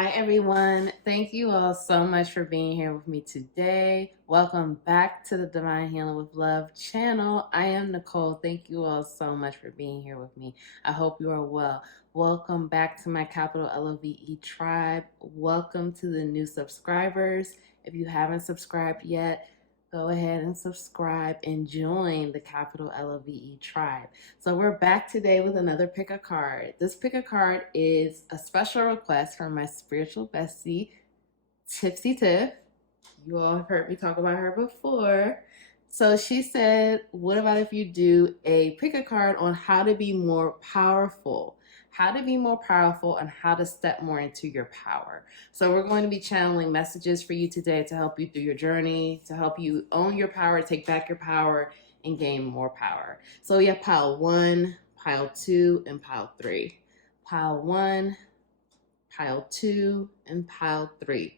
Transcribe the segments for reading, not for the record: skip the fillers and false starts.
Hi, everyone. Thank you all so much for being here with me today. Welcome back to the Divine Healing with Love channel. I am Nicole. Thank you all so much for being here with me. I hope you are well. Welcome back to my capital LOVE tribe. Welcome to the new subscribers. If you haven't subscribed yet, go ahead and subscribe and join the capital LOVE tribe. So we're back today with another pick a card. This pick a card is a special request from my spiritual bestie, Tipsy Tiff. You all have heard me talk about her before. So she said, what about if you do a pick a card on how to be more powerful? How to be more powerful and how to step more into your power. So we're going to be channeling messages for you today to help you through your journey, to help you own your power, take back your power, and gain more power. So we have pile 1, pile 2, and pile 3. Pile 1, pile 2, and pile 3.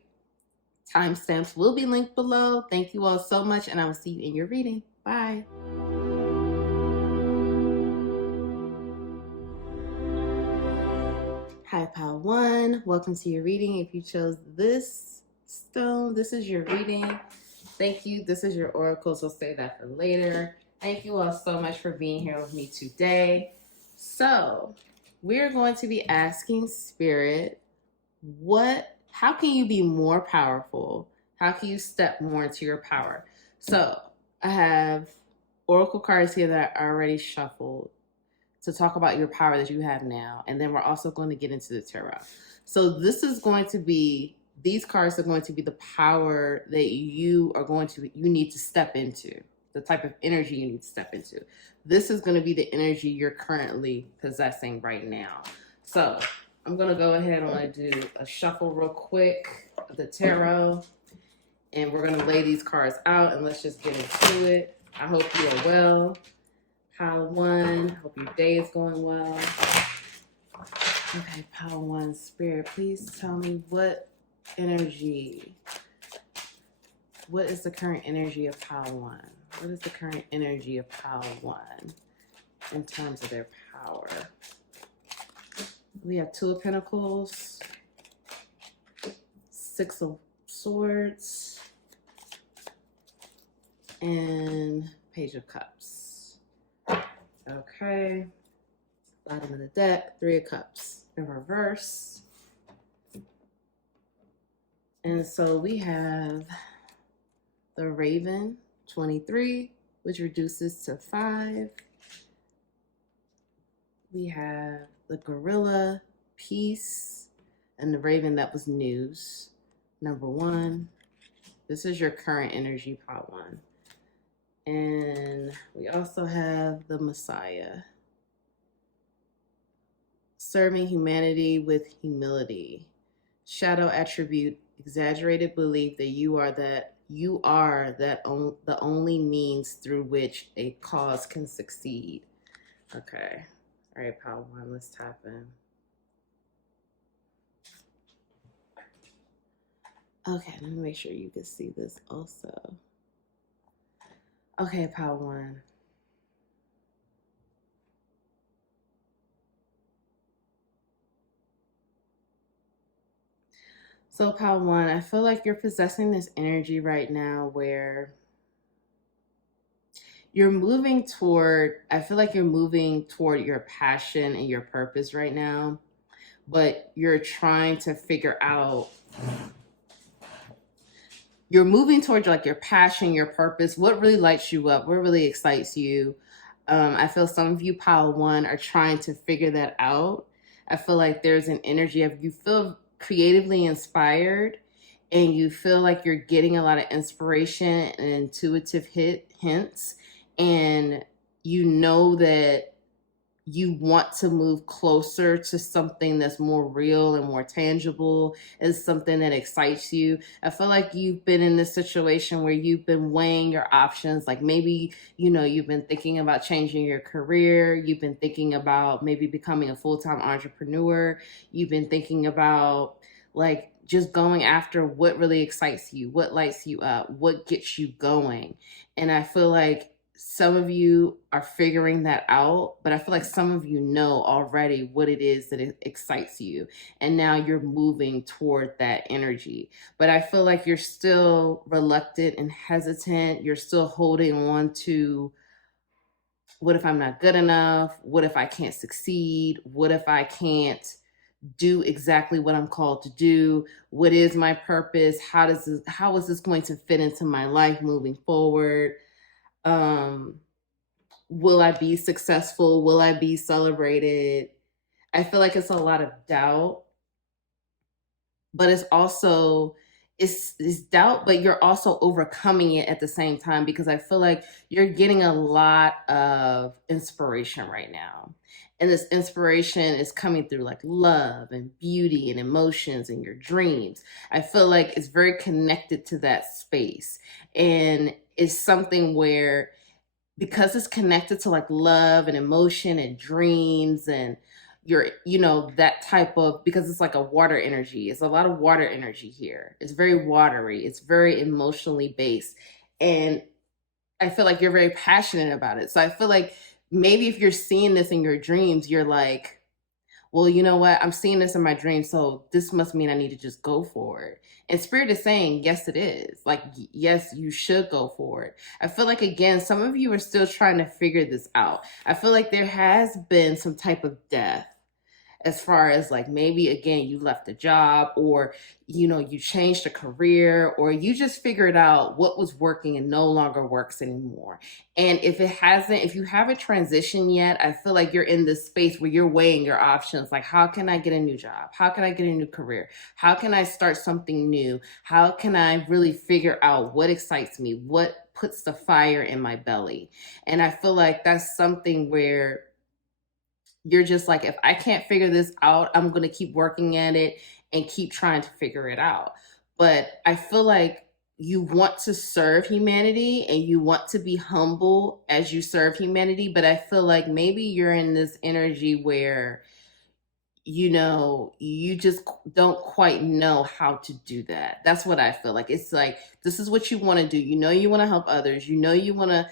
Timestamps will be linked below. Thank you all so much, and I will see you in your reading. Bye. Hi, pile 1. Welcome to your reading. If you chose this stone, this is your reading. Thank you. This is your oracle, so save that for later. Thank you all so much for being here with me today. So we're going to be asking Spirit, how can you be more powerful? How can you step more into your power? So I have oracle cards here that I already shuffled to talk about your power that you have now. And then we're also going to get into the tarot. So these cards are going to be the power that you need to step into, the type of energy you need to step into. This is going to be the energy you're currently possessing right now. So I'm going to go ahead and do a shuffle real quick of the tarot. And we're going to lay these cards out and let's just get into it. I hope you are well. Pile 1, hope your day is going well. Okay, pile 1, Spirit, please tell me what is the current energy of pile 1? What is the current energy of pile 1 in terms of their power? We have 2 of Pentacles, 6 of Swords, and Page of Cups. Okay, bottom of the deck, 3 of Cups in reverse. And so we have the Raven, 23, which reduces to 5. We have the Gorilla, Peace, and the Raven, that was news, number 1. This is your current energy, pile 1. And we also have the Messiah, serving humanity with humility. Shadow attribute, exaggerated belief that the only means through which a cause can succeed. Okay. All right, pile 1, let's tap in. Okay, let me make sure you can see this also. Okay, pile 1. So pile 1, I feel like you're possessing this energy right now where you're moving toward your passion and your purpose right now, but you're trying to figure out, you're moving towards like your passion, your purpose, what really lights you up, what really excites you. I feel some of you, pile 1, are trying to figure that out. I feel like there's an energy of you feel creatively inspired and you feel like you're getting a lot of inspiration and intuitive hints, and you know that you want to move closer to something that's more real and more tangible, is something that excites you. I feel like you've been in this situation where you've been weighing your options. Like maybe, you've been thinking about changing your career. You've been thinking about maybe becoming a full-time entrepreneur. You've been thinking about like just going after what really excites you, what lights you up, what gets you going. And I feel like some of you are figuring that out, but I feel like some of you know already what it is that excites you. And now you're moving toward that energy. But I feel like you're still reluctant and hesitant. You're still holding on to, what if I'm not good enough? What if I can't succeed? What if I can't do exactly what I'm called to do? What is my purpose? How is this going to fit into my life moving forward? Um, will I be successful? Will I be celebrated? I feel like it's a lot of doubt, but it's also it's doubt, but you're also overcoming it at the same time, because I feel like you're getting a lot of inspiration right now. And this inspiration is coming through like love and beauty and emotions and your dreams. I feel like it's very connected to that space. And it's something where, because it's connected to like love and emotion and dreams and your, that type of, because it's like a water energy. It's a lot of water energy here. It's very watery. It's very emotionally based. And I feel like you're very passionate about it. So I feel like maybe if you're seeing this in your dreams, you're like, well, you know what? I'm seeing this in my dream, so this must mean I need to just go for it. And Spirit is saying, yes, it is. Like, yes, you should go for it. I feel like, again, some of you are still trying to figure this out. I feel like there has been some type of death, as far as like maybe again you left a job, or you changed a career, or you just figured out what was working and no longer works anymore. And if you haven't transitioned yet, I feel like you're in this space where you're weighing your options, like, how can I get a new job? How can I get a new career? How can I start something new? How can I really figure out what excites me, what puts the fire in my belly? And I feel like that's something where you're just like, if I can't figure this out, I'm going to keep working at it and keep trying to figure it out. But I feel like you want to serve humanity and you want to be humble as you serve humanity. But I feel like maybe you're in this energy where, you just don't quite know how to do that. That's what I feel like. It's like, this is what you want to do. You want to help others. You want to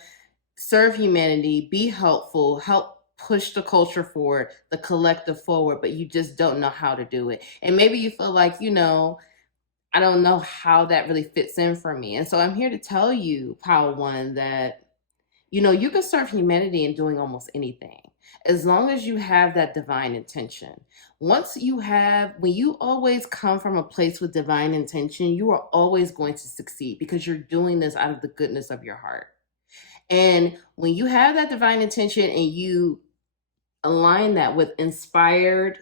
serve humanity, be helpful, help push the culture forward, the collective forward, but you just don't know how to do it. And maybe you feel like, I don't know how that really fits in for me. And so I'm here to tell you, Power One, that, you can serve humanity in doing almost anything, as long as you have that divine intention. When you always come from a place with divine intention, you are always going to succeed, because you're doing this out of the goodness of your heart. And when you have that divine intention and you align that with inspired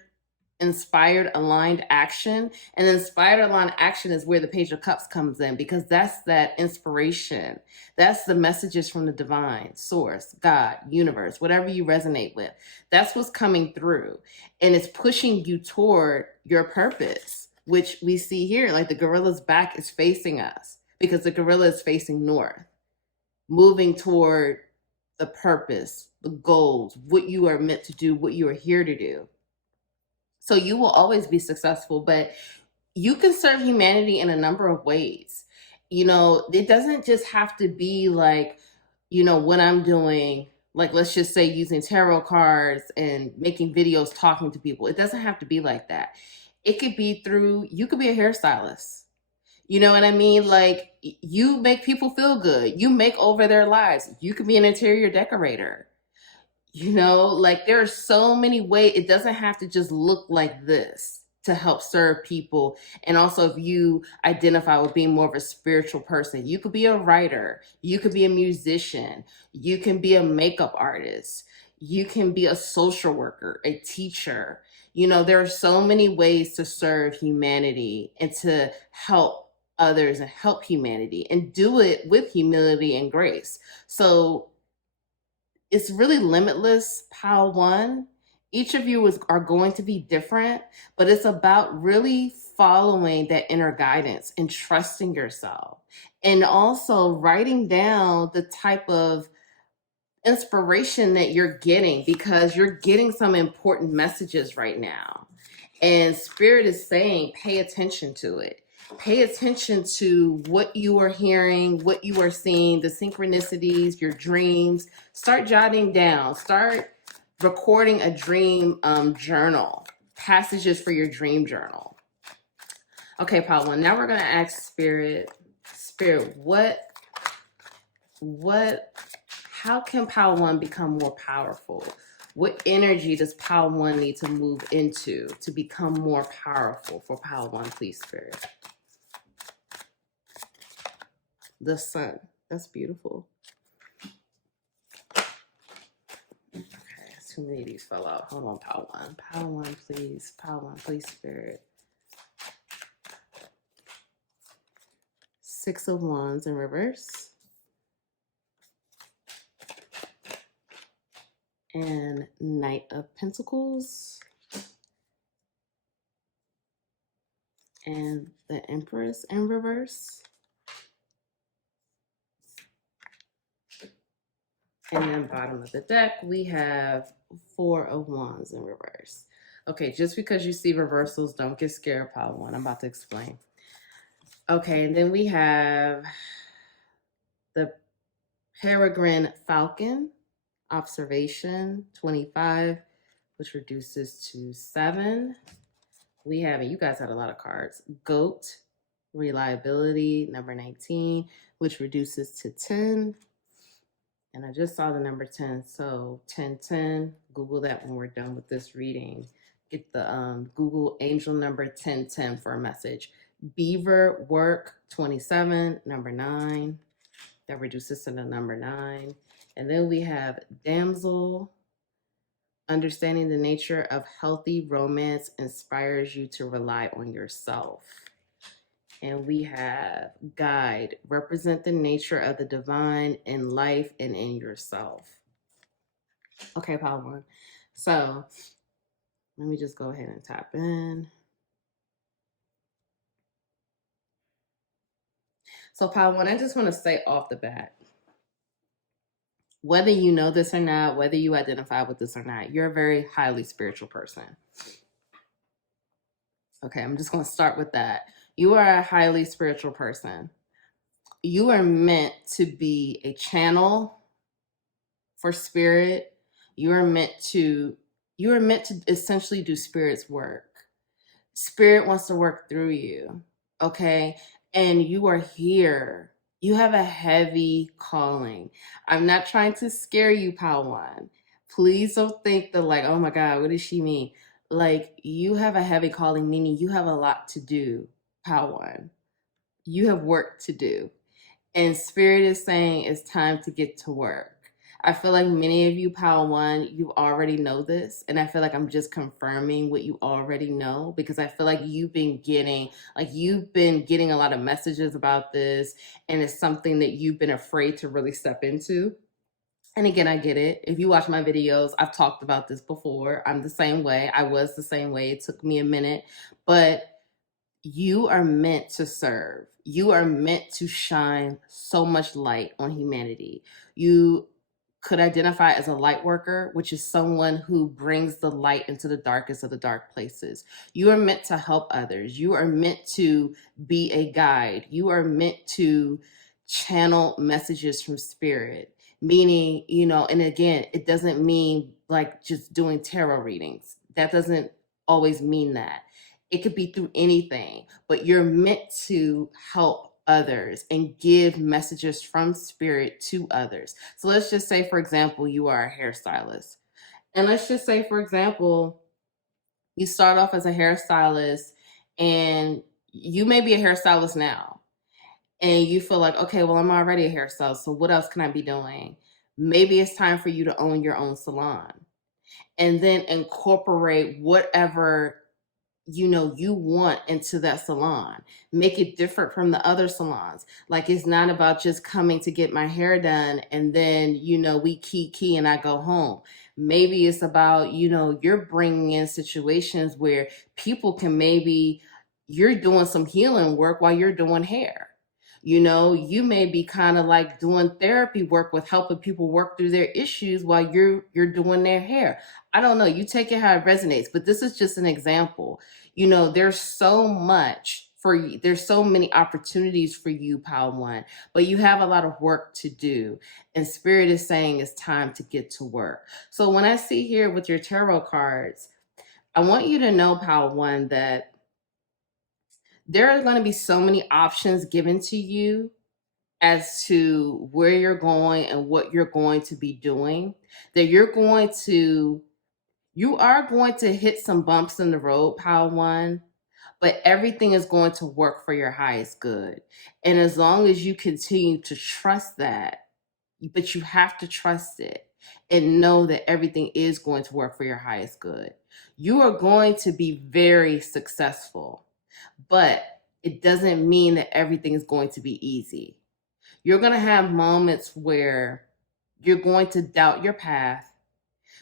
aligned action, and inspired aligned action is where the Page of Cups comes in, because that's that inspiration. That's the messages from the divine source, God, universe, whatever you resonate with. That's what's coming through, and it's pushing you toward your purpose, which we see here. Like, the gorilla's back is facing us because the gorilla is facing north, moving toward the purpose, the goals, what you are meant to do, what you are here to do. So you will always be successful, but you can serve humanity in a number of ways. It doesn't just have to be like, what I'm doing, like, let's just say using tarot cards and making videos, talking to people. It doesn't have to be like that. It could be you could be a hairstylist. You know what I mean? Like, you make people feel good. You make over their lives. You could be an interior decorator. Like, there are so many ways. It doesn't have to just look like this to help serve people. And also, if you identify with being more of a spiritual person, you could be a writer. You could be a musician. You can be a makeup artist. You can be a social worker, a teacher. There are so many ways to serve humanity and to help others and help humanity, and do it with humility and grace. So it's really limitless, Power One. Each of you are going to be different, but it's about really following that inner guidance and trusting yourself, and also writing down the type of inspiration that you're getting, because you're getting some important messages right now. And Spirit is saying, pay attention to it. pay attention to what you are hearing, what you are seeing, the synchronicities, your dreams. Start jotting down. Start recording a dream journal, passages for your dream journal. Okay, Part 1. Now we're going to ask Spirit, how can Part 1 become more powerful? What energy does Part 1 need to move into to become more powerful for Part 1, please, Spirit? The sun. That's beautiful. Okay, too many of these fell out. Hold on, Part 1. Part 1, please. Part 1, please, Spirit. 6 of Wands in reverse. And Knight of Pentacles. And the Empress in reverse. And then bottom of the deck, we have 4 of Wands in reverse. Okay, just because you see reversals, don't get scared, Part 1. I'm about to explain. Okay, and then we have the Peregrine Falcon, observation 25, which reduces to 7. We have, and you guys had a lot of cards, Goat, reliability, number 19, which reduces to 10. And I just saw the number 10, so 1010. Google that when we're done with this reading. Get the Google angel number 1010 for a message. Beaver work 27, number 9. That reduces to the number 9. And then we have damsel. Understanding the nature of healthy romance inspires you to rely on yourself. And we have guide, represent the nature of the divine in life and in yourself. Okay, Part 1. So let me just go ahead and tap in. So Part 1, I just want to say off the bat, whether you know this or not, whether you identify with this or not, you're a very highly spiritual person. Okay, I'm just going to start with that. You are a highly spiritual person. You are meant to be a channel for spirit. You are meant to essentially do spirit's work. Spirit wants to work through you, okay? And you are here. You have a heavy calling. I'm not trying to scare you, Part 1. Please don't think that like, oh my God, what does she mean? Like, you have a heavy calling, meaning you have a lot to do, Part 1. You have work to do. And Spirit is saying it's time to get to work. I feel like many of you, Part 1, you already know this. And I feel like I'm just confirming what you already know, because I feel like you've been getting a lot of messages about this. And it's something that you've been afraid to really step into. And again, I get it. If you watch my videos, I've talked about this before. I'm the same way. I was the same way. It took me a minute. But you are meant to serve. You are meant to shine so much light on humanity. You could identify as a light worker, which is someone who brings the light into the darkest of the dark places. You are meant to help others. You are meant to be a guide. You are meant to channel messages from spirit. Meaning, and again, it doesn't mean like just doing tarot readings. That doesn't always mean that. It could be through anything, but you're meant to help others and give messages from spirit to others. So let's just say, for example, you are a hairstylist. And let's just say, for example, you start off as a hairstylist and you may be a hairstylist now. And you feel like, okay, well, I'm already a hairstylist, so what else can I be doing? Maybe it's time for you to own your own salon and then incorporate whatever you want into that salon. Make it different from the other salons. Like, it's not about just coming to get my hair done and then, we key and I go home. Maybe it's about, you're bringing in situations where people can you're doing some healing work while you're doing hair. You may be kind of like doing therapy work with helping people work through their issues while you're doing their hair. I don't know. You take it how it resonates, but this is just an example. There's so much for you. There's so many opportunities for you, Pile One, but you have a lot of work to do. And Spirit is saying it's time to get to work. So when I see here with your tarot cards, I want you to know, Pile One, that there are going to be so many options given to you as to where you're going and what you're going to be doing, that you are going to hit some bumps in the road, Pile One, but everything is going to work for your highest good. And as long as you continue to trust that, but you have to trust it and know that everything is going to work for your highest good. You are going to be very successful, but it doesn't mean that everything is going to be easy. You're going to have moments where you're going to doubt your path.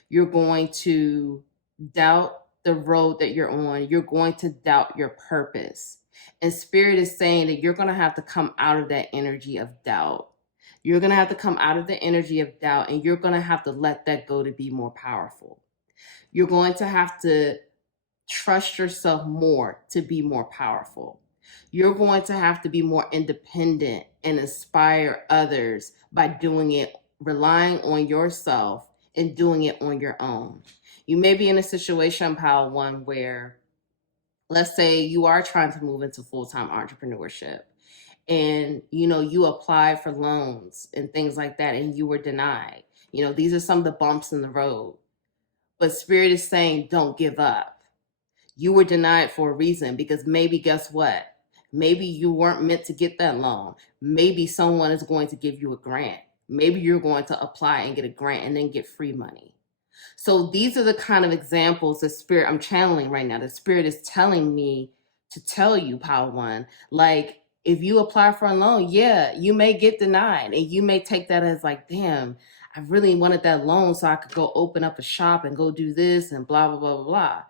You're going to doubt the road that you're on. You're going to doubt your purpose. And Spirit is saying that you're going to have to come out of that energy of doubt. You're going to have to come out of the energy of doubt, and you're going to have to let that go to be more powerful. You're going to have to trust yourself more to be more powerful. You're going to have to be more independent and inspire others by doing it, relying on yourself and doing it on your own. You may be in a situation, Pile One, where let's say you are trying to move into full-time entrepreneurship and you applied for loans and things like that and you were denied. These are some of the bumps in the road. But Spirit is saying, don't give up. You were denied for a reason, because maybe, guess what? Maybe you weren't meant to get that loan. Maybe someone is going to give you a grant. Maybe you're going to apply and get a grant and then get free money. So these are the kind of examples that Spirit I'm channeling right now. The Spirit is telling me to tell you, Pile One, like, if you apply for a loan, yeah, you may get denied, and you may take that as like, damn, I really wanted that loan so I could go open up a shop and go do this and blah, blah, blah, blah, blah.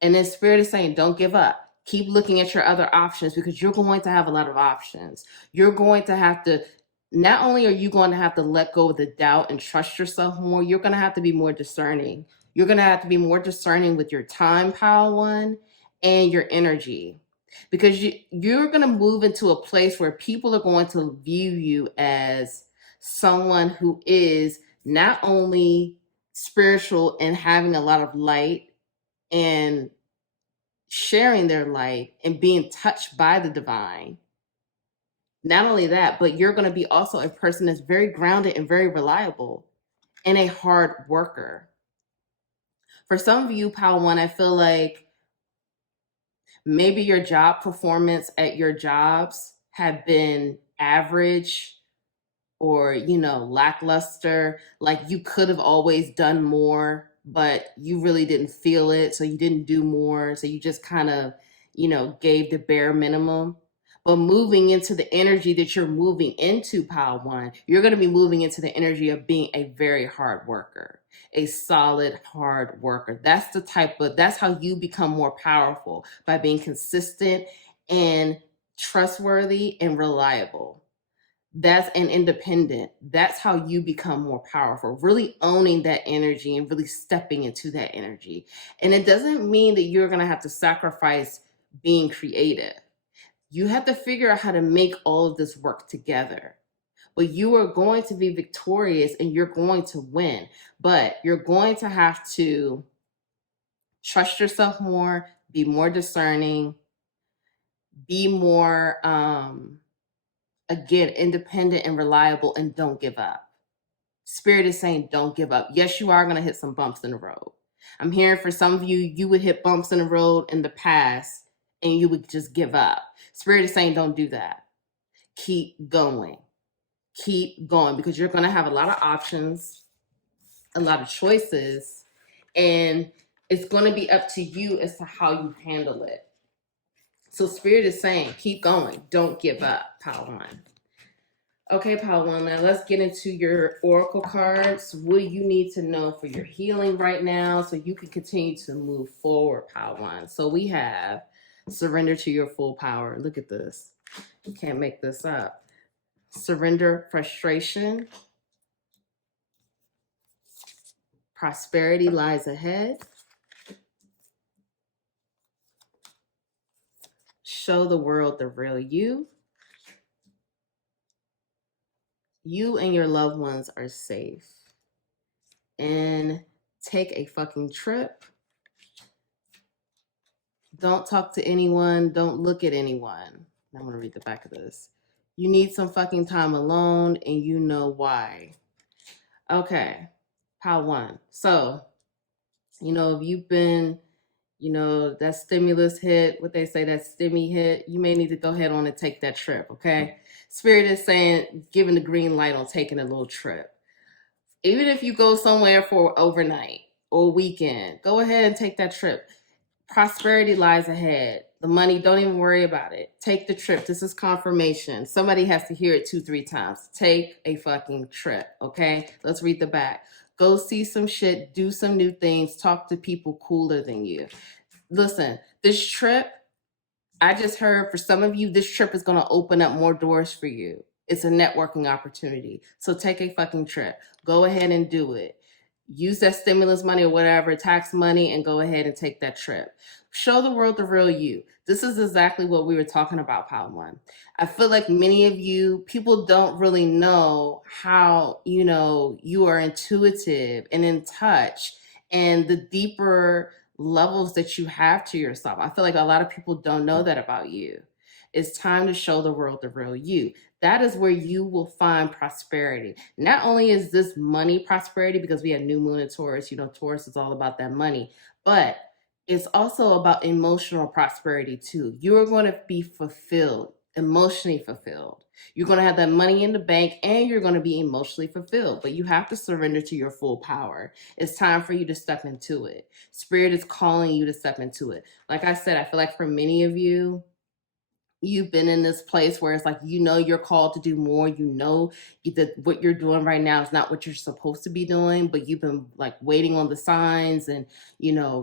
And then Spirit is saying, don't give up. Keep looking at your other options, because you're going to have a lot of options. You're going to have to, not only are you going to have to let go of the doubt and trust yourself more, you're going to have to be more discerning. You're going to have to be more discerning with your time, Pile One, and your energy. Because you're going to move into a place where people are going to view you as someone who is not only spiritual and having a lot of light and sharing their light and being touched by the divine. Not only that, but you're going to be also a person that's very grounded and very reliable and a hard worker. For some of you, Pile One, I feel like maybe your job performance at your jobs have been average or, lackluster. Like, you could have always done more, but you really didn't feel it. So you didn't do more. So you just kind of, gave the bare minimum. But moving into the energy that you're moving into, Pile One, you're going to be moving into the energy of being a very hard worker, a solid hard worker. That's how you become more powerful, by being consistent and trustworthy and reliable. That's an independent. That's how you become more powerful, really owning that energy and really stepping into that energy. And it doesn't mean that you're going to have to sacrifice being creative. You have to figure out how to make all of this work together. But you are going to be victorious and you're going to win. But you're going to have to trust yourself more, be more discerning, be more, again, independent and reliable, and don't give up. Spirit is saying, don't give up. Yes, you are going to hit some bumps in the road. I'm hearing for some of you, you would hit bumps in the road in the past and you would just give up. Spirit is saying, don't do that. Keep going. Keep going, because you're going to have a lot of options, a lot of choices, and it's going to be up to you as to how you handle it. So Spirit is saying, keep going. Don't give up, Pile One. Okay, Pile One, now let's get into your oracle cards. What do you need to know for your healing right now so you can continue to move forward, Pile One? So we have surrender to your full power. Look at this. You can't make this up. Surrender frustration. Prosperity lies ahead. show the world the real you. You and your loved ones are safe. And take a fucking trip. Don't talk to anyone. Don't look at anyone. I'm going to read the back of this. You need some fucking time alone, and you know why. Okay. Pile 1. So, if you've been, that stimulus hit, what they say, that stimmy hit, you may need to go ahead on and take that trip, okay? Spirit is saying, giving the green light on taking a little trip. Even if you go somewhere for overnight or weekend, go ahead and take that trip. Prosperity lies ahead. The money, don't even worry about it. Take the trip. This is confirmation. Somebody has to hear it 2-3 times. Take a fucking trip, okay? Let's read the back. Go see some shit, do some new things, talk to people cooler than you. Listen, this trip, I just heard for some of you, this trip is going to open up more doors for you. It's a networking opportunity. So take a fucking trip. Go ahead and do it. Use that stimulus money or whatever, tax money, and go ahead and take that trip. Show the world the real you. This is exactly what we were talking about, Pile 1. I feel like many of you, people don't really know how, you are intuitive and in touch, and the deeper levels that you have to yourself. I feel like a lot of people don't know that about you. It's time to show the world the real you. That is where you will find prosperity. Not only is this money prosperity, because we have new moon in Taurus, Taurus is all about that money, but it's also about emotional prosperity too. You're going to be fulfilled, emotionally fulfilled. You're going to have that money in the bank, and you're going to be emotionally fulfilled, but you have to surrender to your full power. It's time for you to step into it. Spirit is calling you to step into it. Like I said, I feel like for many of you, you've been in this place where it's like, you're called to do more. That what you're doing right now is not what you're supposed to be doing, but you've been like waiting on the signs and,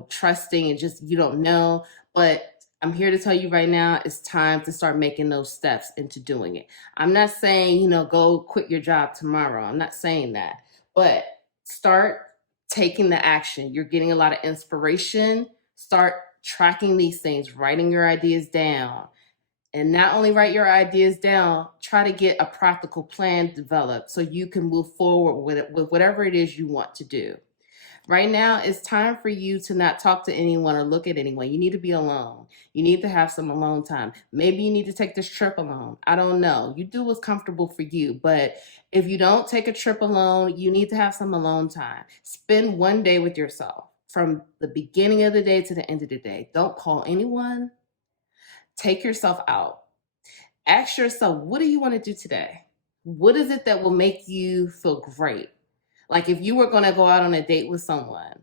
trusting, and just, you don't know. But I'm here to tell you right now, it's time to start making those steps into doing it. I'm not saying, go quit your job tomorrow. I'm not saying that, but start taking the action. You're getting a lot of inspiration. Start tracking these things, writing your ideas down. And not only write your ideas down, try to get a practical plan developed so you can move forward with it, with whatever it is you want to do. Right now, it's time for you to not talk to anyone or look at anyone. You need to be alone. You need to have some alone time. Maybe you need to take this trip alone. I don't know. You do what's comfortable for you. But if you don't take a trip alone, you need to have some alone time. Spend one day with yourself from the beginning of the day to the end of the day. Don't call anyone. Take yourself out. Ask yourself, what do you want to do today? What is it that will make you feel great? Like if you were going to go out on a date with someone,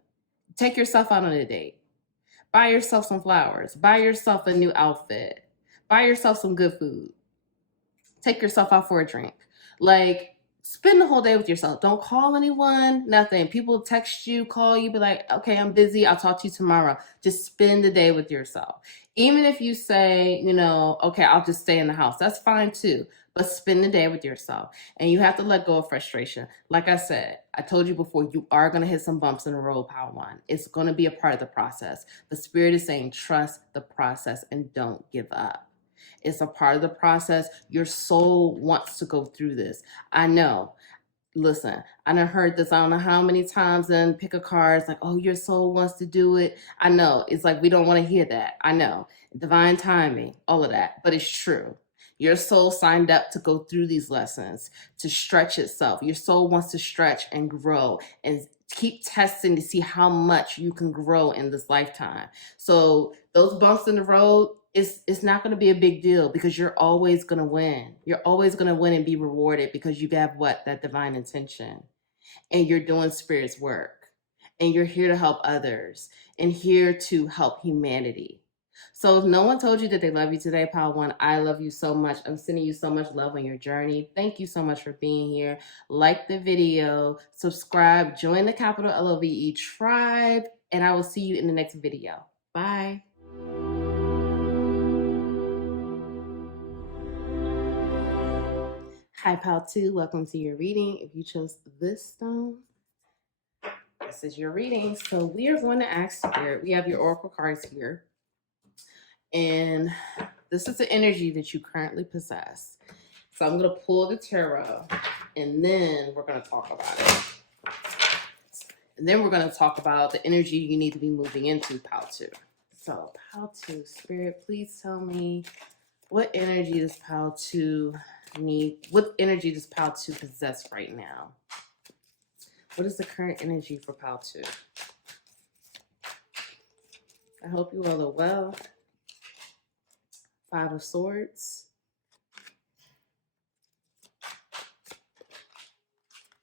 take yourself out on a date. Buy yourself some flowers. Buy yourself a new outfit. Buy yourself some good food. Take yourself out for a drink. Like, spend the whole day with yourself. Don't call anyone, nothing. People text you, call you, be like, okay, I'm busy. I'll talk to you tomorrow. Just spend the day with yourself. Even if you say, okay, I'll just stay in the house. That's fine too. But spend the day with yourself. And you have to let go of frustration. Like I said, I told you before, you are going to hit some bumps in the road, Pile 1. It's going to be a part of the process. The Spirit is saying, trust the process and don't give up. It's a part of the process. Your soul wants to go through this. I know. Listen, I done heard this I don't know how many times in pickacard. Like, oh, your soul wants to do it. I know. It's like we don't want to hear that. I know. Divine timing, all of that. But it's true. Your soul signed up to go through these lessons, to stretch itself. Your soul wants to stretch and grow and keep testing to see how much you can grow in this lifetime. So those bumps in the road, it's not going to be a big deal because you're always going to win. You're always going to win and be rewarded because you have that divine intention, and you're doing Spirit's work, and you're here to help others and here to help humanity. So if no one told you that they love you today, Pile 1, I love you so much. I'm sending you so much love on your journey. Thank you so much for being here. Like the video, subscribe, join the capital LOVE tribe, and I will see you in the next video. Bye. Hi, Pile 2. Welcome to your reading. If you chose this stone, this is your reading. So we are going to ask Spirit. We have your oracle cards here. And This is the energy that you currently possess. So I'm going to pull the tarot, and then we're going to talk about it. And then we're going to talk about the energy you need to be moving into, Pal 2. So, Pal 2, Spirit, please tell me, what energy does Pal 2 need? What energy does Pal 2 possess right now? What is the current energy for Pal 2? I hope you all are well. 5 of Swords.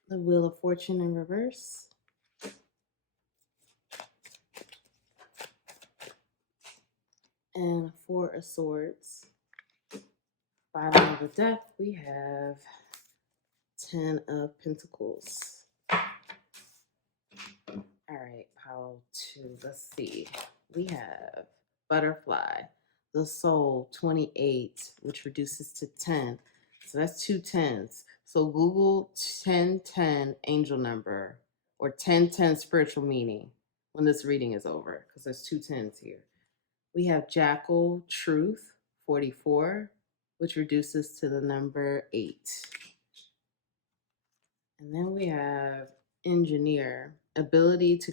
The Wheel of Fortune in reverse. And 4 of Swords. Bottom of the deck, we have 10 of Pentacles. All right, Pal 2, let's see. We have Butterfly, the Soul, 28, which reduces to 10. So that's 2 10s. So Google 1010 angel number or 1010 spiritual meaning when this reading is over, because there's 2 10s here. We have Jackal, Truth, 44, which reduces to the number 8. And then we have Engineer, ability to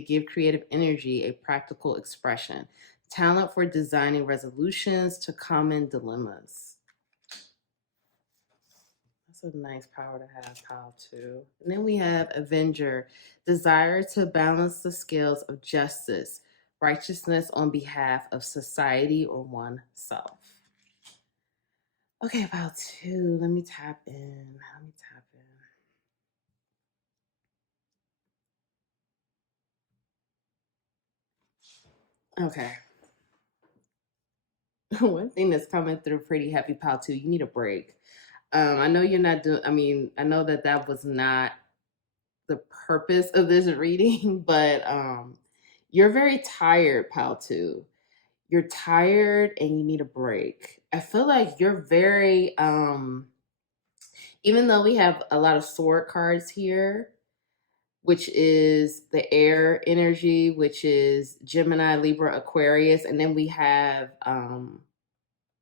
give creative energy a practical expression, talent for designing resolutions to common dilemmas. That's a nice power to have, Pal 2. And then we have Avenger, desire to balance the scales of justice, righteousness on behalf of society or oneself. Okay, Pal 2, let me tap in. Okay. One thing that's coming through pretty heavy, Pal 2, you need a break. I know you're not doing, I know that was not the purpose of this reading, but you're very tired, Pal 2. You're tired and you need a break. I feel like you're very, even though we have a lot of sword cards here, which is the air energy, which is Gemini, Libra, Aquarius, and then we have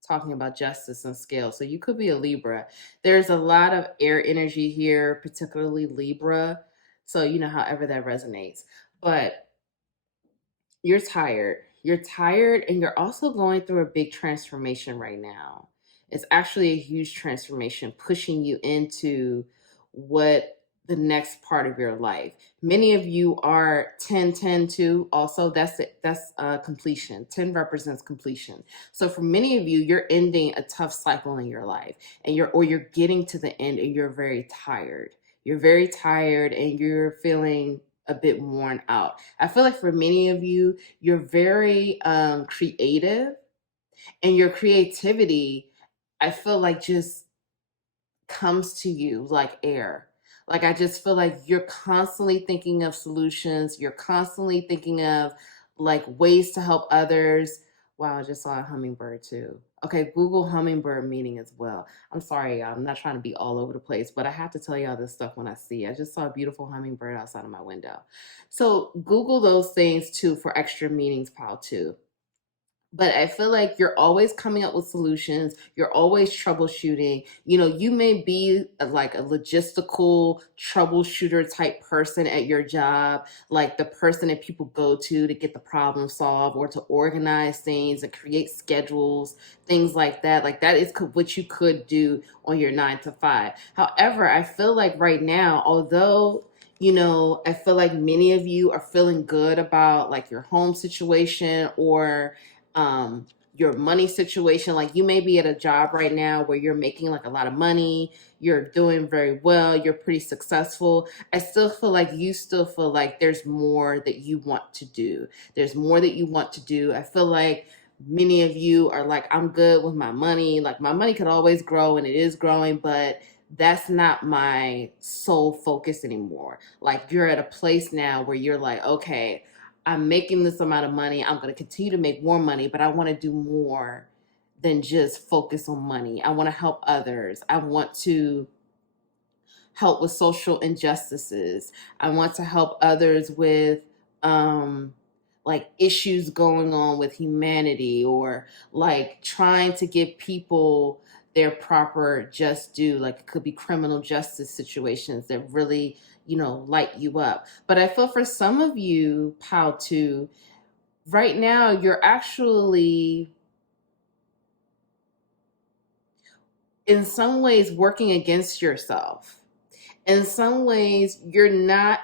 talking about justice and scale. So you could be a Libra. There's a lot of air energy here, particularly Libra. So, however that resonates. But you're tired. You're tired, and you're also going through a big transformation right now. It's actually a huge transformation pushing you into what the next part of your life. Many of you are 10 too. Also, that's it. That's completion. 10 represents completion. So for many of you, you're ending a tough cycle in your life, and you're getting to the end, and you're very tired. You're very tired, and you're feeling a bit worn out. I feel like for many of you, you're very creative, and your creativity, I feel like, just comes to you like air. Like, I just feel like you're constantly thinking of solutions. You're constantly thinking of like ways to help others. Wow, I just saw a hummingbird too. Okay, Google hummingbird meaning as well. I'm sorry, y'all. I'm not trying to be all over the place, but I have to tell y'all this stuff when I see it. I just saw a beautiful hummingbird outside of my window. So Google those things too for extra meanings, Pal, too. But I feel like you're always coming up with solutions. You're always troubleshooting. You may be like a logistical troubleshooter type person at your job, like the person that people go to get the problem solved or to organize things and create schedules, things like that. Like that is what you could do on your 9 to 5. However, I feel like right now, although I feel like many of you are feeling good about like your home situation or your money situation. Like you may be at a job right now where you're making like a lot of money, you're doing very well, you're pretty successful. I still feel like there's more that you want to do. There's more that you want to do. I feel like many of you are like, I'm good with my money. Like my money could always grow, and it is growing, but that's not my sole focus anymore. Like you're at a place now where you're like, okay, I'm making this amount of money. I'm going to continue to make more money, but I want to do more than just focus on money. I want to help others. I want to help with social injustices. I want to help others with like issues going on with humanity, or like trying to give people their proper just due. Like it could be criminal justice situations that really, light you up. But I feel for some of you, Pal, too, right now you're actually in some ways working against yourself. In some ways, you're not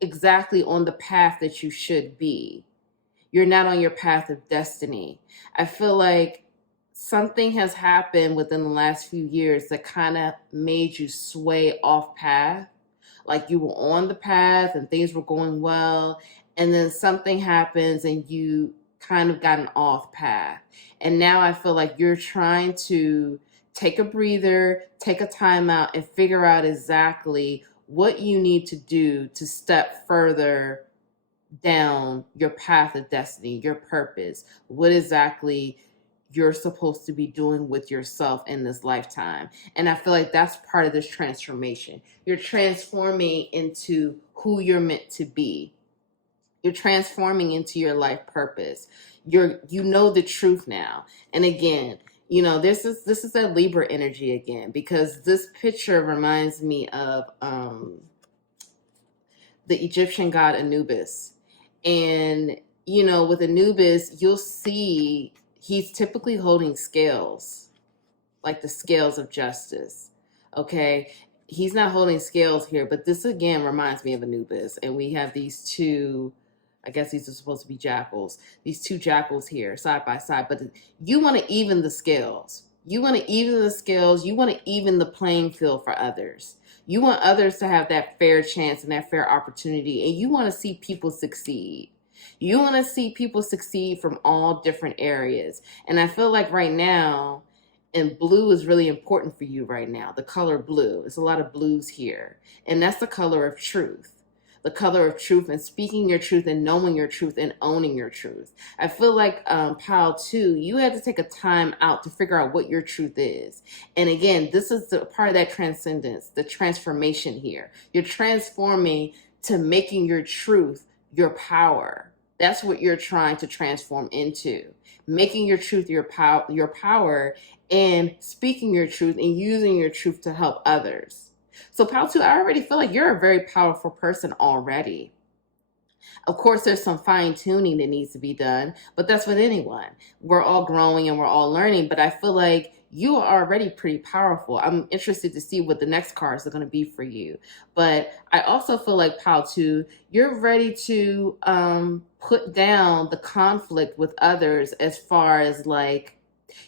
exactly on the path that you should be. You're not on your path of destiny. I feel like something has happened within the last few years that kind of made you sway off path. Like you were on the path and things were going well, and then something happens and you kind of got an off path. And now I feel like you're trying to take a breather, take a time out, and figure out exactly what you need to do to step further down your path of destiny, your purpose, what exactly you're supposed to be doing with yourself in this lifetime. And I feel like that's part of this transformation. You're transforming into who you're meant to be. You're transforming into your life purpose. You know the truth now. And again, this is that Libra energy again, because this picture reminds me of the Egyptian god Anubis. And, with Anubis, you'll see he's typically holding scales, like the scales of justice. Okay. He's not holding scales here, but this again reminds me of Anubis. And we have these two, I guess these are supposed to be jackals, these two jackals here side by side. But you want to even the scales. You want to even the scales. You want to even the playing field for others. You want others to have that fair chance and that fair opportunity. And you want to see people succeed. You want to see people succeed from all different areas. And I feel like right now, and blue is really important for you right now. The color blue. There's a lot of blues here. And that's the color of truth. The color of truth, and speaking your truth and knowing your truth and owning your truth. I feel like, Pal, too, you had to take a time out to figure out what your truth is. And again, this is the part of that transcendence, the transformation here. You're transforming to making your truth your power. That's what you're trying to transform into. Making your truth your power, and speaking your truth and using your truth to help others. So, Pal 2, I already feel like you're a very powerful person already. Of course, there's some fine tuning that needs to be done, but that's with anyone. We're all growing and we're all learning, but I feel like you are already pretty powerful. I'm interested to see what the next cards are going to be for you. But I also feel like, Pal 2, you're ready to put down the conflict with others, as far as like,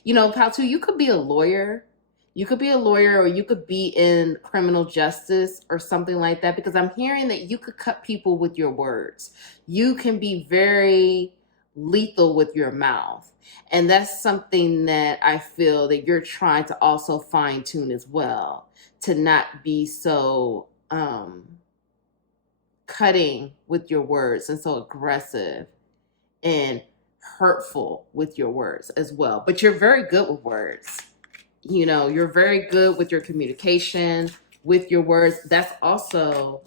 Pal 2, you could be a lawyer. You could be a lawyer, or you could be in criminal justice or something like that, because I'm hearing that you could cut people with your words. You can be very lethal with your mouth. And that's something that I feel that you're trying to also fine tune as well, to not be so cutting with your words and so aggressive and hurtful with your words as well. But you're very good with words. You're very good with your communication, with your words. That's also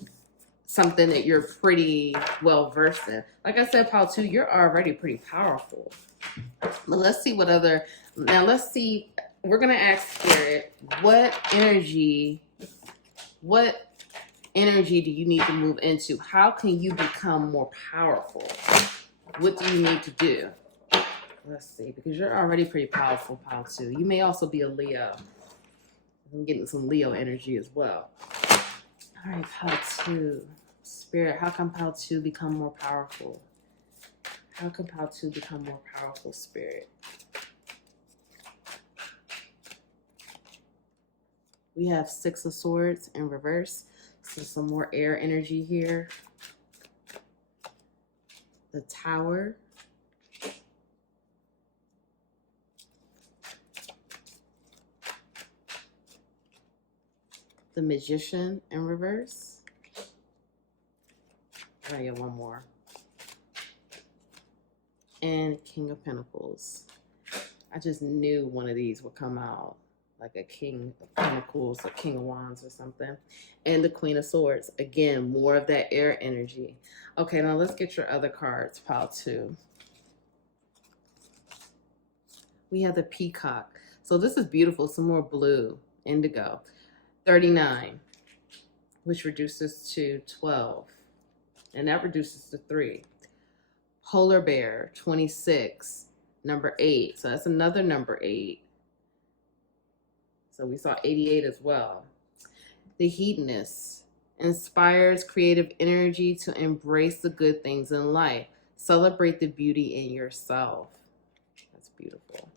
something that you're pretty well versed in. Like I said, Paul, too, you're already pretty powerful. But let's see we're going to ask Spirit, what energy do you need to move into? How can you become more powerful? What do you need to do? Let's see, because you're already pretty powerful, Pal 2. You may also be a Leo. I'm getting some Leo energy as well. All right, Pal 2. Spirit, how can Pal 2 become more powerful? How can Pal 2 become more powerful, Spirit? We have 6 of Swords in reverse. So some more air energy here. The Tower. The Magician in reverse. I get one more. And King of Pentacles. I just knew one of these would come out. like a king of pentacles, a king of wands or something. And the queen of swords. Again, more of that air energy. Okay, now let's get your other cards, pile 2. We have the peacock. So this is beautiful. Some more blue, indigo. 39, which reduces to 12. And that reduces to 3. Polar bear, 26. Number 8. So that's another number 8. So we saw 88 as well. The hedonist inspires creative energy to embrace the good things in life. Celebrate the beauty in yourself. That's beautiful.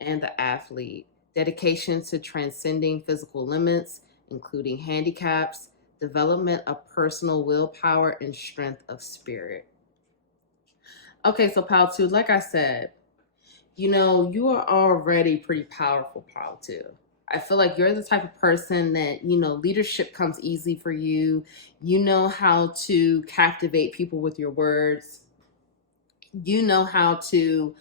And the athlete, dedication to transcending physical limits, including handicaps, development of personal willpower, and strength of spirit. Okay, so pile 2, like I said, you are already pretty powerful, pile 2. I feel like you're the type of person that, leadership comes easy for you. You know how to captivate people with your words. You know how to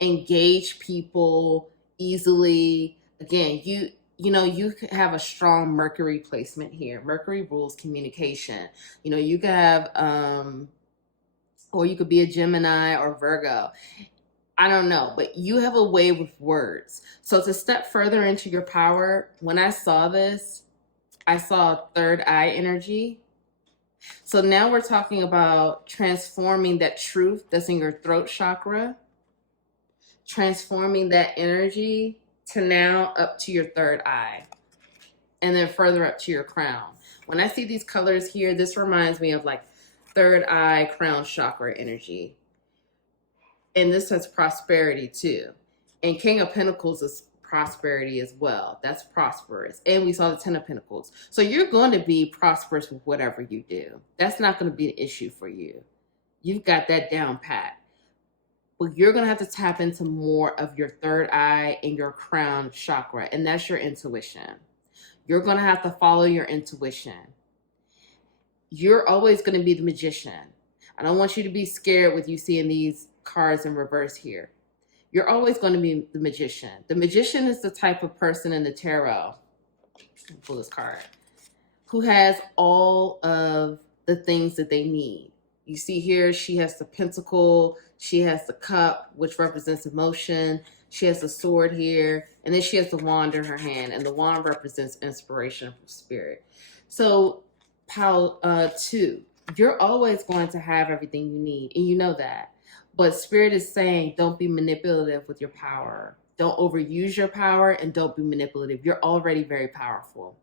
engage people easily. Again, you have a strong Mercury placement here. Mercury rules communication. You could have, or you could be a Gemini or Virgo. I don't know, but you have a way with words. So to step further into your power, when I saw this, I saw third eye energy. So now we're talking about transforming that truth that's in your throat chakra, transforming that energy to now up to your third eye, and then further up to your crown. When I see these colors here, this reminds me of like third eye, crown chakra energy. And this has prosperity too. And King of Pentacles is prosperity as well. That's prosperous. And we saw the 10 of Pentacles. So you're going to be prosperous with whatever you do. That's not going to be an issue for you. You've got that down pat. But you're going to have to tap into more of your third eye and your crown chakra. And that's your intuition. You're going to have to follow your intuition. You're always going to be the magician. I don't want you to be scared with you seeing these cards in reverse here. You're always going to be the magician. The magician is the type of person in the tarot, pull this card, who has all of the things that they need. You see here, she has the pentacle, she has the cup, which represents emotion, she has the sword here, and then she has the wand in her hand, and the wand represents inspiration from spirit. So, pile 2, you're always going to have everything you need, and you know that. But spirit is saying, don't be manipulative with your power. Don't overuse your power, and don't be manipulative. You're already very powerful.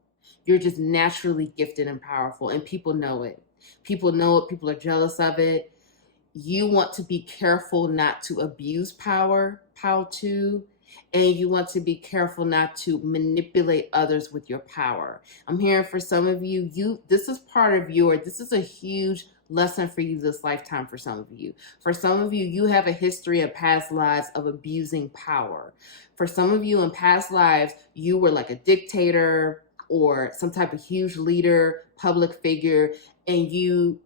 You're just naturally gifted and powerful, and people know it. People know it. People are jealous of it. You want to be careful not to abuse power, pile 2, and you want to be careful not to manipulate others with your power. I'm hearing for some of you, this is part of this is a huge lesson for you this lifetime for some of you. For some of you, you have a history of past lives of abusing power. For some of you in past lives, you were like a dictator or some type of huge leader, public figure, and you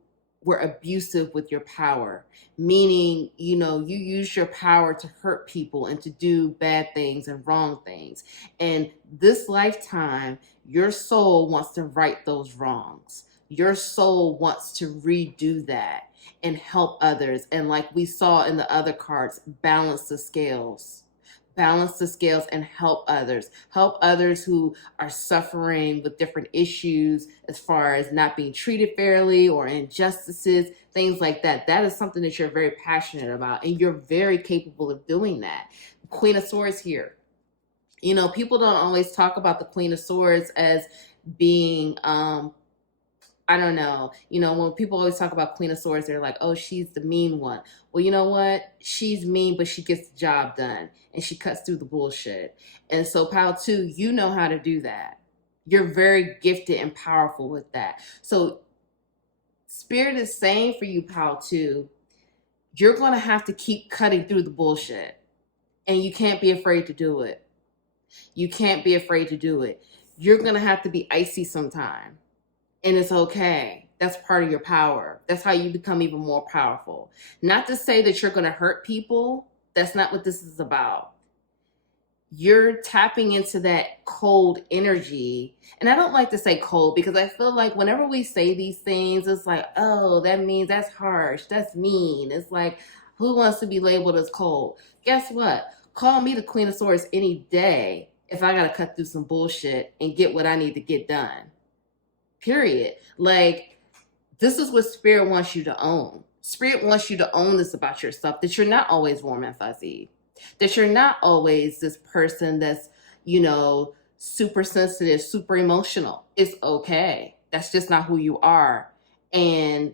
were abusive with your power, meaning, you use your power to hurt people and to do bad things and wrong things. And this lifetime, your soul wants to right those wrongs. Your soul wants to redo that and help others. And like we saw in the other cards, balance the scales. Balance the scales and help others. Help others who are suffering with different issues as far as not being treated fairly or injustices, things like that. That is something that you're very passionate about, and you're very capable of doing that. Queen of Swords here. People don't always talk about the Queen of Swords as being I don't know. When people always talk about Queen of Swords, they're like, oh, she's the mean one. Well, you know what? She's mean, but she gets the job done and she cuts through the bullshit. And so, pile 2, you know how to do that. You're very gifted and powerful with that. So, Spirit is saying for you, pile 2, you're going to have to keep cutting through the bullshit. And you can't be afraid to do it. You can't be afraid to do it. You're going to have to be icy sometime. And it's okay. That's part of your power. That's how you become even more powerful. Not to say that you're going to hurt people. That's not what this is about. you're tapping into that cold energy. And I don't like to say cold because I feel like whenever we say these things, it's like, oh, that means that's harsh, that's mean. It's like, who wants to be labeled as cold? Guess what? Call me the Queen of Swords any day if I got to cut through some bullshit and get what I need to get done. Period. Like, this is what Spirit wants you to own. Spirit wants you to own this about yourself, that you're not always warm and fuzzy, that you're not always this person that's, super sensitive, super emotional. It's okay. That's just not who you are. And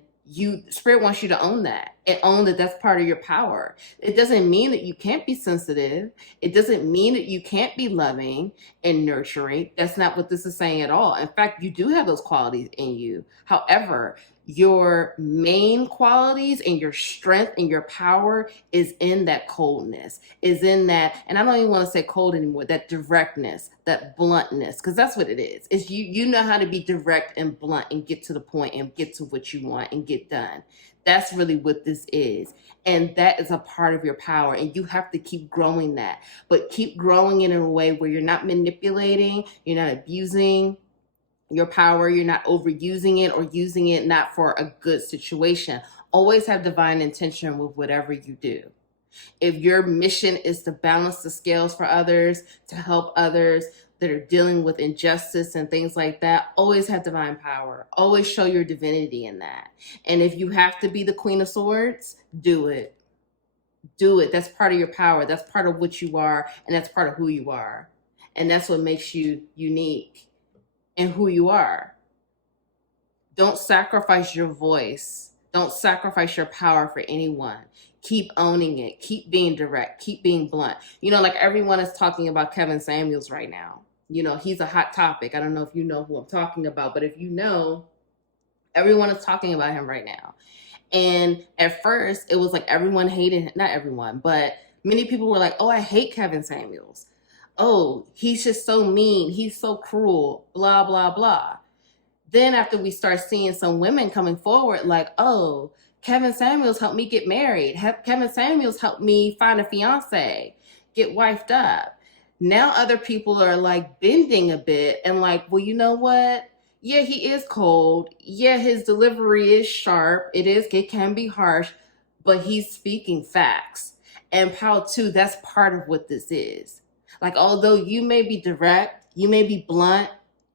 Spirit wants you to own that and own that that's part of your power. It doesn't mean that you can't be sensitive. It doesn't mean that you can't be loving and nurturing. That's not what this is saying at all. In fact, you do have those qualities in you. However, your main qualities and your strength and your power is in that coldness, is in that, and I don't even want to say cold anymore, that directness, that bluntness, because that's what it is. It's you know how to be direct and blunt and get to the point and get to what you want and get done. That's really what this is. And that is a part of your power. And you have to keep growing that. But keep growing it in a way where you're not manipulating, you're not abusing your power, you're not overusing it or using it not for a good situation. Always have divine intention with whatever you do. If your mission is to balance the scales for others, to help others that are dealing with injustice and things like that, always have divine power. Always show your divinity in that. And if you have to be the Queen of Swords, do it. Do it. That's part of your power. That's part of what you are, and that's part of who you are. And that's what makes you unique and who you are. Don't sacrifice your voice. Don't sacrifice your power for anyone. Keep owning it. Keep being direct. Keep being blunt. Like everyone is talking about Kevin Samuels right now. He's a hot topic. I don't know if you know who I'm talking about, but if you know, everyone is talking about him right now. And at first, it was like everyone hated him. Not everyone, but many people were like, oh, I hate Kevin Samuels. Oh, he's just so mean. He's so cruel, blah, blah, blah. Then after we start seeing some women coming forward like, oh, Kevin Samuels helped me get married. Kevin Samuels helped me find a fiance, get wifed up. Now other people are like bending a bit and like, well, you know what? Yeah, he is cold. Yeah, his delivery is sharp. It can be harsh, but he's speaking facts. And Pal too, that's part of what this is. Like, although you may be direct, you may be blunt,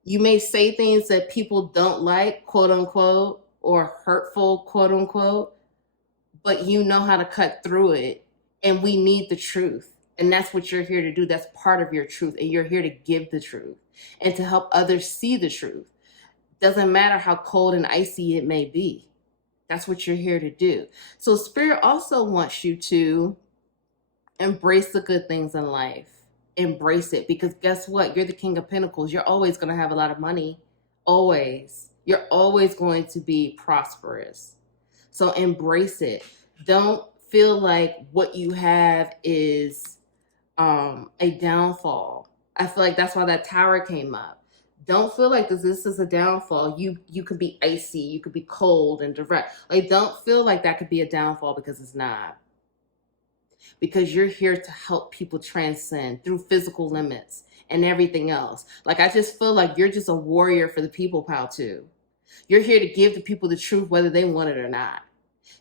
you may say things that people don't like, quote unquote, or hurtful, quote unquote, but you know how to cut through it. And we need the truth. And that's what you're here to do. That's part of your truth. And you're here to give the truth and to help others see the truth. Doesn't matter how cold and icy it may be. That's what you're here to do. So Spirit also wants you to embrace the good things in life. Embrace it, because guess what? You're the King of Pentacles. You're always going to have a lot of money. Always. You're always going to be prosperous. So embrace it. Don't feel like what you have is a downfall. I feel like that's why that tower came up. Don't feel like this is a downfall. You could be icy, you could be cold and direct. Like, don't feel like that could be a downfall, because it's not. Because you're here to help people transcend through physical limits and everything else. Like, I just feel like you're just a warrior for the people, Pal, too. You're here to give the people the truth, whether they want it or not.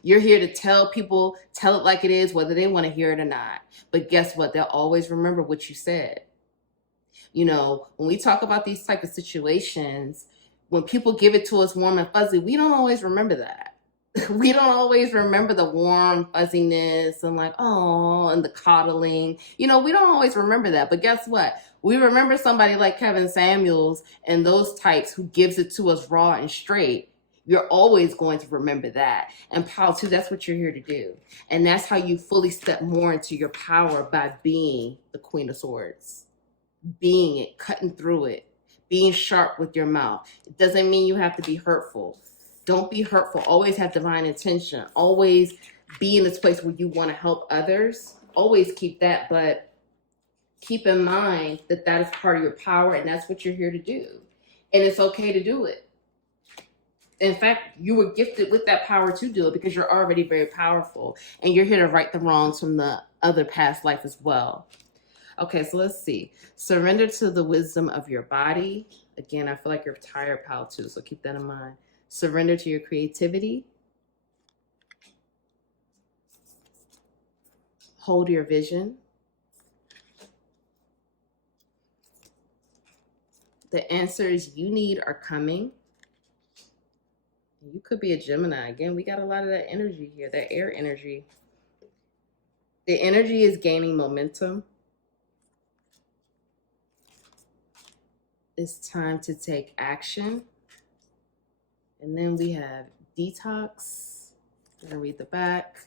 You're here to tell it like it is, whether they want to hear it or not. But guess what? They'll always remember what you said. When we talk about these type of situations, when people give it to us warm and fuzzy, we don't always remember that. We don't always remember the warm fuzziness and like, oh, and the coddling. We don't always remember that. But guess what? We remember somebody like Kevin Samuels and those types who gives it to us raw and straight. You're always going to remember that. And Pal, too, that's what you're here to do. And that's how you fully step more into your power, by being the Queen of Swords. Being it, cutting through it, being sharp with your mouth. It doesn't mean you have to be hurtful. Don't be hurtful. Always have divine intention. Always be in this place where you want to help others. Always keep that, but keep in mind that that is part of your power, and that's what you're here to do. And it's okay to do it. In fact, you were gifted with that power to do it, because you're already very powerful, and you're here to right the wrongs from the other past life as well. Okay, so let's see. Surrender to the wisdom of your body. Again, I feel like you're tired, pal, too, so keep that in mind. Surrender to your creativity. Hold your vision. The answers you need are coming. You could be a Gemini. Again, we got a lot of that energy here, that air energy. The energy is gaining momentum. It's time to take action. And then we have detox. I'm gonna read the back.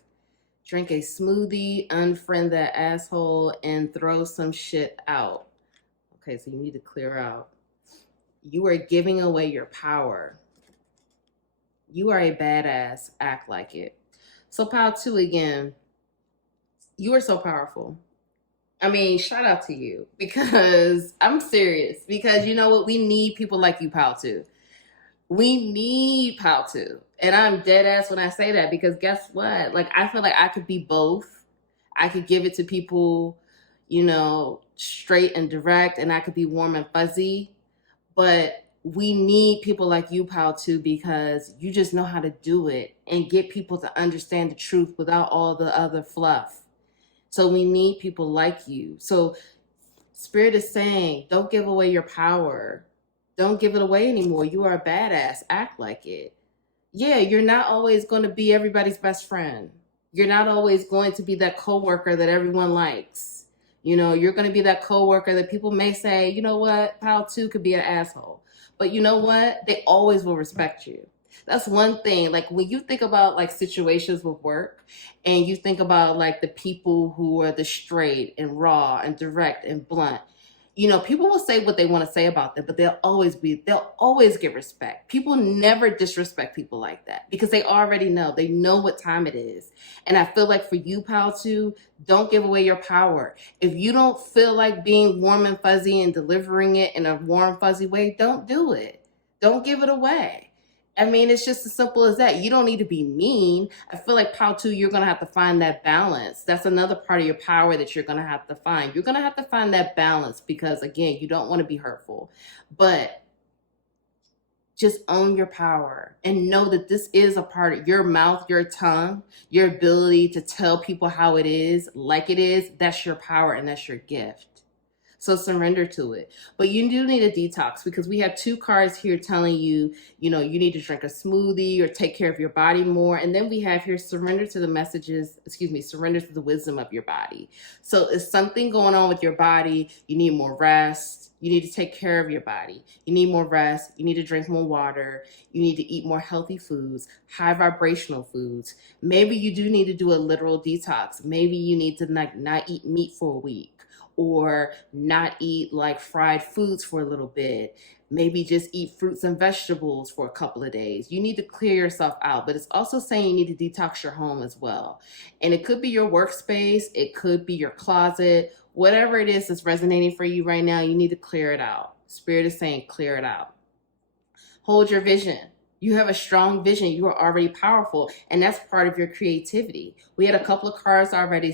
Drink a smoothie, unfriend that asshole, and throw some shit out. Okay, so you need to clear out. You are giving away your power. You are a badass. Act like it. So, Pile 2 again, you are so powerful. I mean, shout out to you because I'm serious. Because you know what? We need people like you, Pile 2. We need Pile 2. And I'm dead ass when I say that because guess what? Like, I feel like I could be both. I could give it to people, you know, straight and direct, and I could be warm and fuzzy. But we need people like you, Pal, too, because you just know how to do it and get people to understand the truth without all the other fluff. So we need people like you. So Spirit is saying, don't give away your power. Don't give it away anymore. You are a badass. Act like it. Yeah, you're not always going to be everybody's best friend. You're not always going to be that coworker that everyone likes. You know, you're going to be that coworker that people may say, you know what, Pal 2 could be an asshole. But you know what? They always will respect you. That's one thing. Like when you think about like situations with work and you think about like the people who are the straight and raw and direct and blunt, you know, people will say what they want to say about them, but they'll always get respect. People never disrespect people like that because they already know. They know what time it is. And I feel like for you, Pal 2, don't give away your power. If you don't feel like being warm and fuzzy and delivering it in a warm, fuzzy way, don't do it. Don't give it away. I mean, it's just as simple as that. You don't need to be mean. I feel like Pal 2, you're going to have to find that balance. That's another part of your power that you're going to have to find. You're going to have to find that balance because, again, you don't want to be hurtful. But just own your power and know that this is a part of your mouth, your tongue, your ability to tell people how it is, like it is. That's your power and that's your gift. So surrender to it. But you do need a detox because we have 2 cards here telling you, you know, you need to drink a smoothie or take care of your body more. And then we have here surrender to the surrender to the wisdom of your body. So is something going on with your body? You need more rest. You need to take care of your body. You need more rest. You need to drink more water. You need to eat more healthy foods, high vibrational foods. Maybe you do need to do a literal detox. Maybe you need to not eat meat for a week. Or not eat like fried foods for a little bit. Maybe just eat fruits and vegetables for a couple of days. You need to clear yourself out, but it's also saying you need to detox your home as well. And it could be your workspace, it could be your closet, whatever it is that's resonating for you right now, you need to clear it out. Spirit is saying clear it out. Hold your vision. You have a strong vision. You are already powerful. And that's part of your creativity. We had a couple of cards already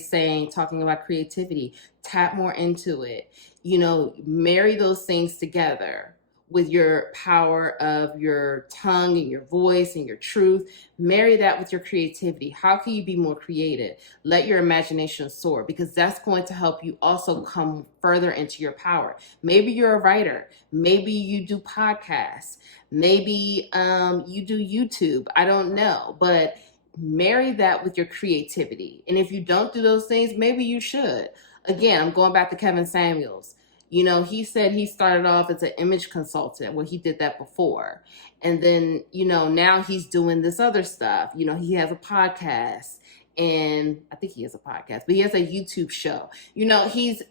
talking about creativity. Tap more into it. You know, marry those things together with your power of your tongue and your voice and your truth. Marry that with your creativity. How can you be more creative? Let your imagination soar because that's going to help you also come further into your power. Maybe you're a writer. Maybe you do podcasts. Maybe you do YouTube. I don't know. But marry that with your creativity. And if you don't do those things, maybe you should. Again, I'm going back to Kevin Samuels. You know, he said he started off as an image consultant. Well, he did that before. And then, you know, now he's doing this other stuff. You know, he has a podcast and I think he has a podcast, but he has a YouTube show. You know, he's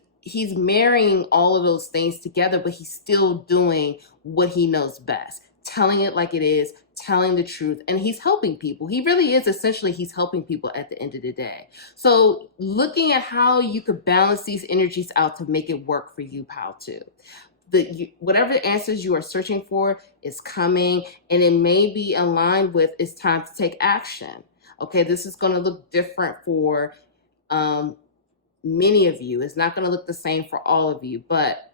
marrying all of those things together, but he's still doing what he knows best, telling it like it is, telling the truth, and he's helping people. He really is essentially, he's helping people at the end of the day. So looking at how you could balance these energies out to make it work for you, Pal 2. Whatever answers you are searching for is coming, and it may be aligned with it's time to take action. Okay, this is going to look different for many of you. It's not going to look the same for all of you, but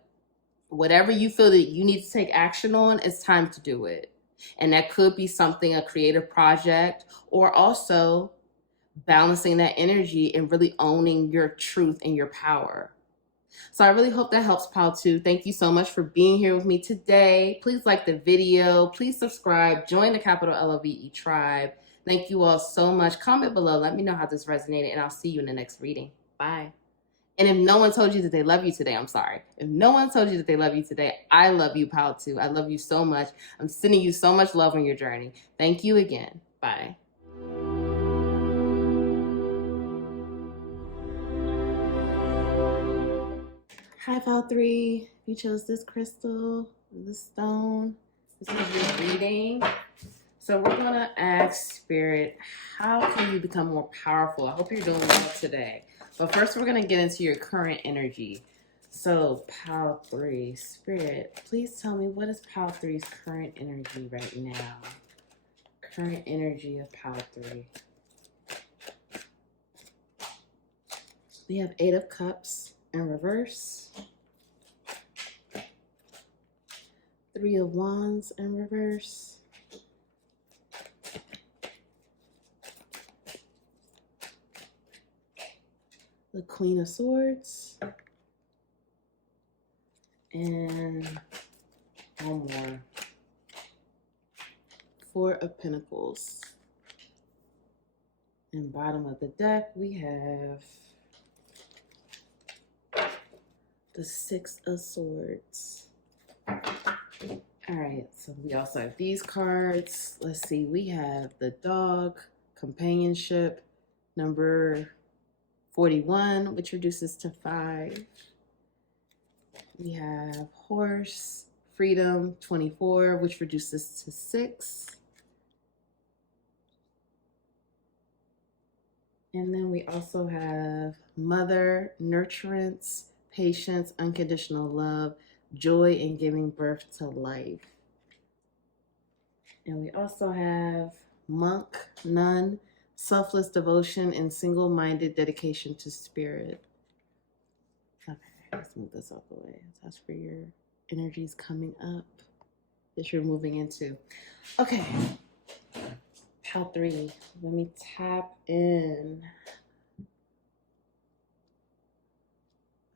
whatever you feel that you need to take action on, it's time to do it. And that could be something, a creative project, or also balancing that energy and really owning your truth and your power. So I really hope that helps, Pal 2. Thank you so much for being here with me today. Please like the video. Please subscribe. Join the capital LOVE tribe. Thank you all so much. Comment below. Let me know how this resonated, and I'll see you in the next reading. Bye. And if no one told you that they love you today, I'm sorry. If no one told you that they love you today, I love you, Pal 2. I love you so much. I'm sending you so much love on your journey. Thank you again. Bye. Hi, Pal 3. You chose this crystal, this stone. This is your reading. So we're going to ask Spirit, how can you become more powerful? I hope you're doing well today. But first, we're going to get into your current energy. So, Pal 3, Spirit, please tell me, what is Pal 3's current energy right now? Current energy of Pal 3. We have 8 of Cups in reverse. 3 of Wands in reverse. The Queen of Swords. And one more. 4 of Pentacles. And bottom of the deck, we have the 6 of Swords. All right, so we also have these cards. Let's see, we have the Dog, Companionship, number 41, which reduces to 5. We have Horse, Freedom, 24, which reduces to 6. And then we also have Mother, Nurturance, Patience, Unconditional Love, Joy in Giving Birth to Life. And we also have Monk, Nun, Selfless Devotion, and Single-Minded Dedication to Spirit. Okay, let's move this out the way. That's for your energies coming up that you're moving into. Okay, Pal 3, let me tap in.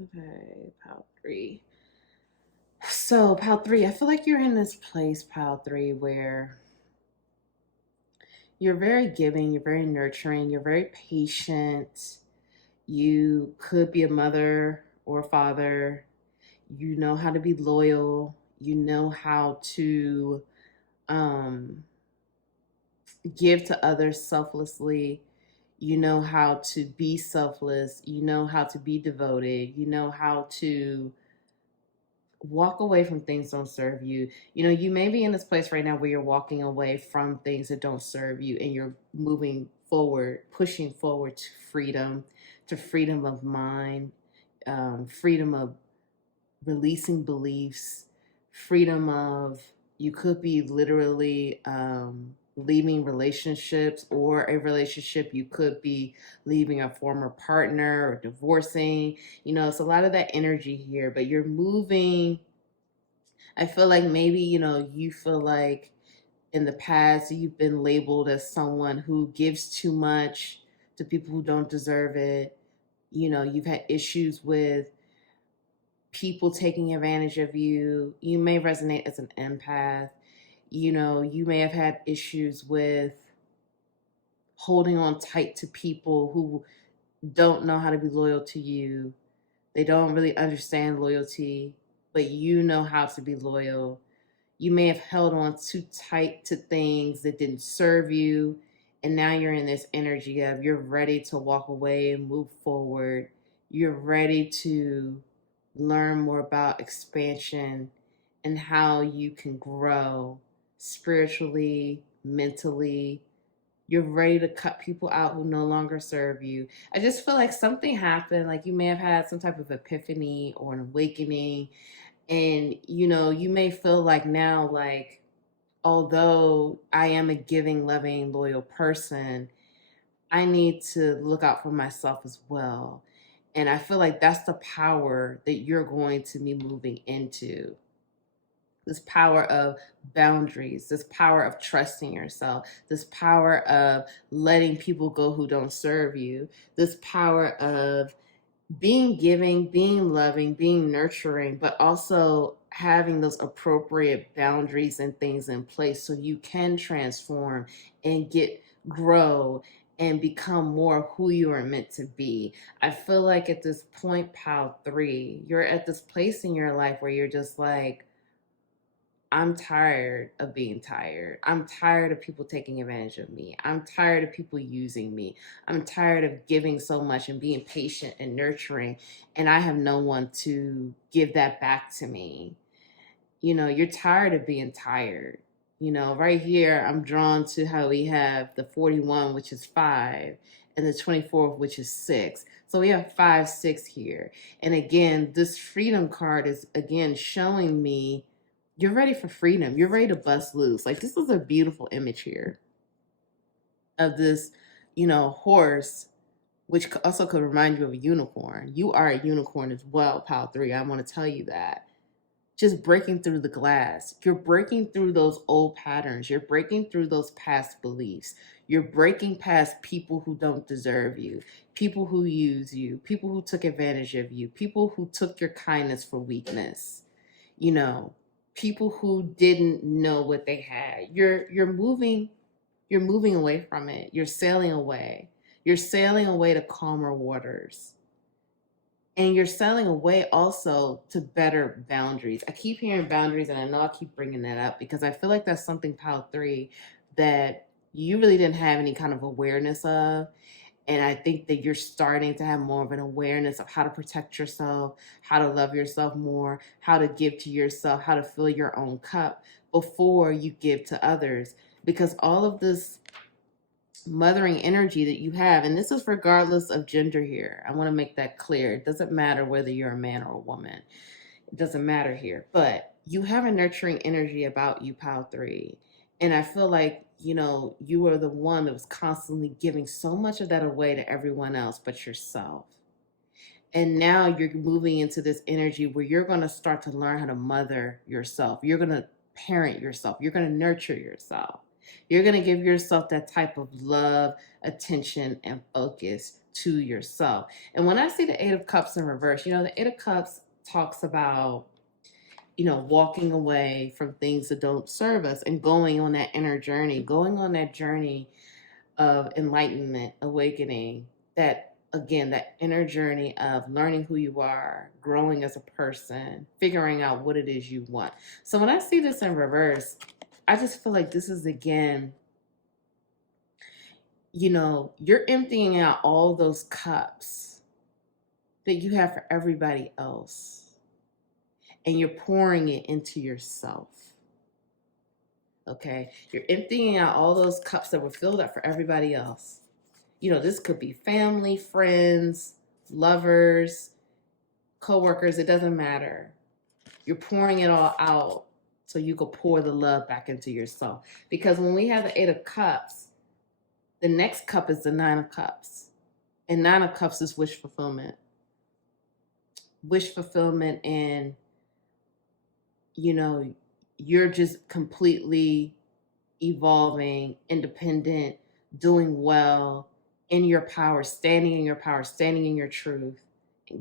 Okay, Pal 3. So, Pal 3, I feel like you're in this place, Pal 3, where you're very giving, you're very nurturing, you're very patient. You could be a mother or a father. You know how to be loyal. You know how to give to others selflessly. You know how to be selfless. You know how to be devoted. You know how to walk away from things that don't serve you. You know, you may be in this place right now where you're walking away from things that don't serve you, and you're moving forward, pushing forward to freedom of mind, freedom of releasing beliefs, freedom of, you could be literally leaving relationships or a relationship. You could be leaving a former partner or divorcing. You know, it's a lot of that energy here, but you're moving. I feel like maybe, you know, you feel like in the past you've been labeled as someone who gives too much to people who don't deserve it. You know, you've had issues with people taking advantage of you. You may resonate as an empath. You know, you may have had issues with holding on tight to people who don't know how to be loyal to you. They don't really understand loyalty, but you know how to be loyal. You may have held on too tight to things that didn't serve you, and now you're in this energy of you're ready to walk away and move forward. You're ready to learn more about expansion and how you can grow spiritually, mentally. You're ready to cut people out who no longer serve you. I just feel like something happened, like you may have had some type of epiphany or an awakening, and you know, you may feel like now, like, although I am a giving, loving, loyal person, I need to look out for myself as well. And I feel like that's the power that you're going to be moving into. This power of boundaries, this power of trusting yourself, this power of letting people go who don't serve you, this power of being giving, being loving, being nurturing, but also having those appropriate boundaries and things in place so you can transform and grow and become more who you are meant to be. I feel like at this point, pal three, you're at this place in your life where you're just like, I'm tired of being tired. I'm tired of people taking advantage of me. I'm tired of people using me. I'm tired of giving so much and being patient and nurturing, and I have no one to give that back to me. You know, you're tired of being tired. You know, right here, I'm drawn to how we have the 41, which is 5, and the 24, which is 6. So we have 5, 6 here. And again, this freedom card is again showing me you're ready for freedom. You're ready to bust loose. Like, this is a beautiful image here of this, you know, horse, which also could remind you of a unicorn. You are a unicorn as well, pal three. I want to tell you that. Just breaking through the glass. You're breaking through those old patterns. You're breaking through those past beliefs. You're breaking past people who don't deserve you, people who use you, people who took advantage of you, people who took your kindness for weakness. You know, people who didn't know what they had. You're moving away from it. You're sailing away. You're sailing away to calmer waters. And you're sailing away also to better boundaries. I keep hearing boundaries, and I know I keep bringing that up because I feel like that's something, pal three, that you really didn't have any kind of awareness of. And I think that you're starting to have more of an awareness of how to protect yourself, how to love yourself more, how to give to yourself, how to fill your own cup before you give to others. Because all of this mothering energy that you have, and this is regardless of gender here, I want to make that clear. It doesn't matter whether you're a man or a woman. It doesn't matter here. But you have a nurturing energy about you, pal three. And I feel like, you know, you are the one that was constantly giving so much of that away to everyone else but yourself. And now you're moving into this energy where you're going to start to learn how to mother yourself. You're going to parent yourself. You're going to nurture yourself. You're going to give yourself that type of love, attention, and focus to yourself. And when I see the 8 of Cups in reverse, you know, the 8 of Cups talks about, you know, walking away from things that don't serve us and going on that inner journey, going on that journey of enlightenment, awakening, that again, that inner journey of learning who you are, growing as a person, figuring out what it is you want. So when I see this in reverse, I just feel like this is again, you know, you're emptying out all those cups that you have for everybody else, and you're pouring it into yourself. Okay, you're emptying out all those cups that were filled up for everybody else. You know, this could be family, friends, lovers, coworkers, it doesn't matter. You're pouring it all out so you can pour the love back into yourself. Because when we have the 8 of Cups, the next cup is the 9 of Cups. And 9 of Cups is wish fulfillment. Wish fulfillment, and, you know, you're just completely evolving, independent, doing well, in your power, standing in your power, standing in your truth,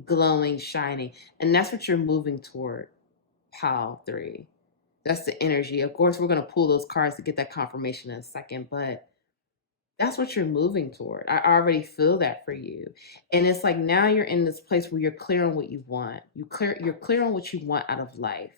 glowing, shining. And that's what you're moving toward, pile three. That's the energy. Of course, we're going to pull those cards to get that confirmation in a second, but that's what you're moving toward. I already feel that for you. And it's like now you're in this place where you're clear on what you want. You're clear on what you want out of life.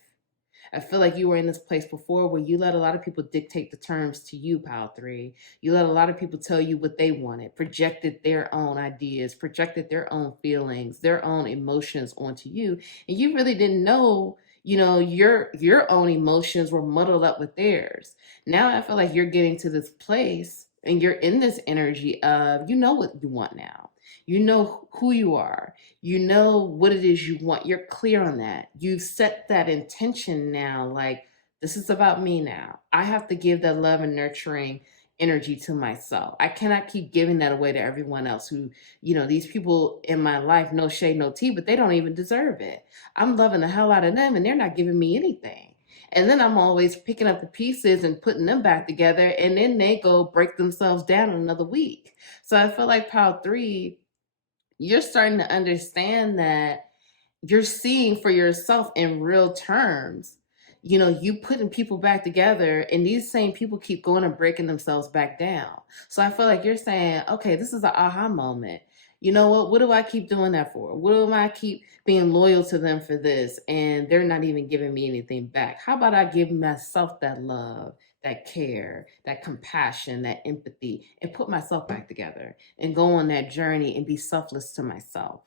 I feel like you were in this place before where you let a lot of people dictate the terms to you, pal three. You let a lot of people tell you what they wanted, projected their own ideas, projected their own feelings, their own emotions onto you. And you really didn't know, you know, your own emotions were muddled up with theirs. Now I feel like you're getting to this place and you're in this energy of, you know what you want now. You know who you are. You know what it is you want. You're clear on that. You've set that intention now. Like, this is about me now. I have to give that love and nurturing energy to myself. I cannot keep giving that away to everyone else who, these people in my life, no shade, no tea, but they don't even deserve it. I'm loving the hell out of them and they're not giving me anything. And then I'm always picking up the pieces and putting them back together, and then they go break themselves down in another week. So I feel like pile 3, you're starting to understand that you're seeing for yourself in real terms. You putting people back together, and these same people keep going and breaking themselves back down. So I feel like you're saying, okay, this is an aha moment. You know what do I keep doing that for? What do I keep being loyal to them for this, and they're not even giving me anything back? How about I give myself that love, that care, that compassion, that empathy, and put myself back together and go on that journey and be selfless to myself?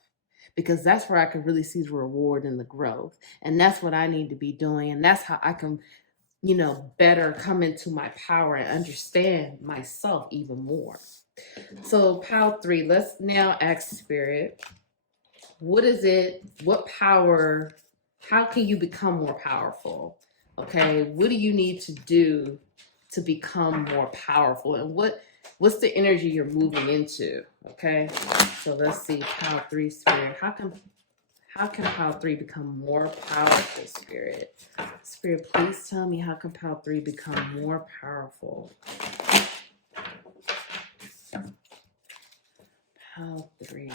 Because that's where I can really see the reward and the growth. And that's what I need to be doing. And that's how I can, better come into my power and understand myself even more. So, pile 3, let's now ask Spirit, what is it? What power? How can you become more powerful? Okay, what do you need to do to become more powerful? And what's the energy you're moving into? Okay, so let's see, pile 3, Spirit. How can pile 3 become more powerful, Spirit? Spirit, please tell me, how can pile 3 become more powerful? Pile 3.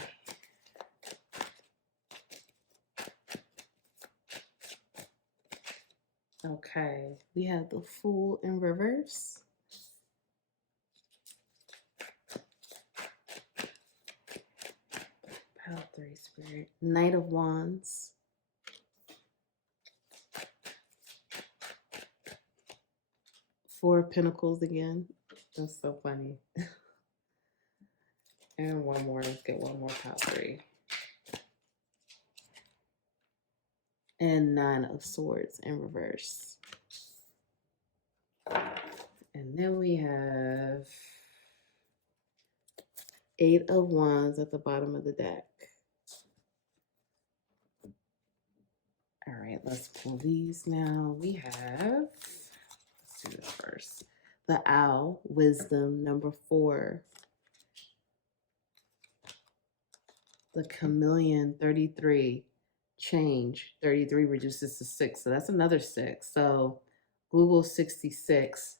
Okay, we have the Fool in reverse. Pile 3, Spirit. Knight of Wands. Four of Pentacles again. That's so funny. And one more. Let's get one more, pile 3. And 9 of Swords in reverse. And then we have 8 of Wands at the bottom of the deck. All right, let's pull these now. We have, let's do this first. The Owl, Wisdom, number 4. The Chameleon, 33. Change, 33 reduces to 6. So that's another 6. So Google 66,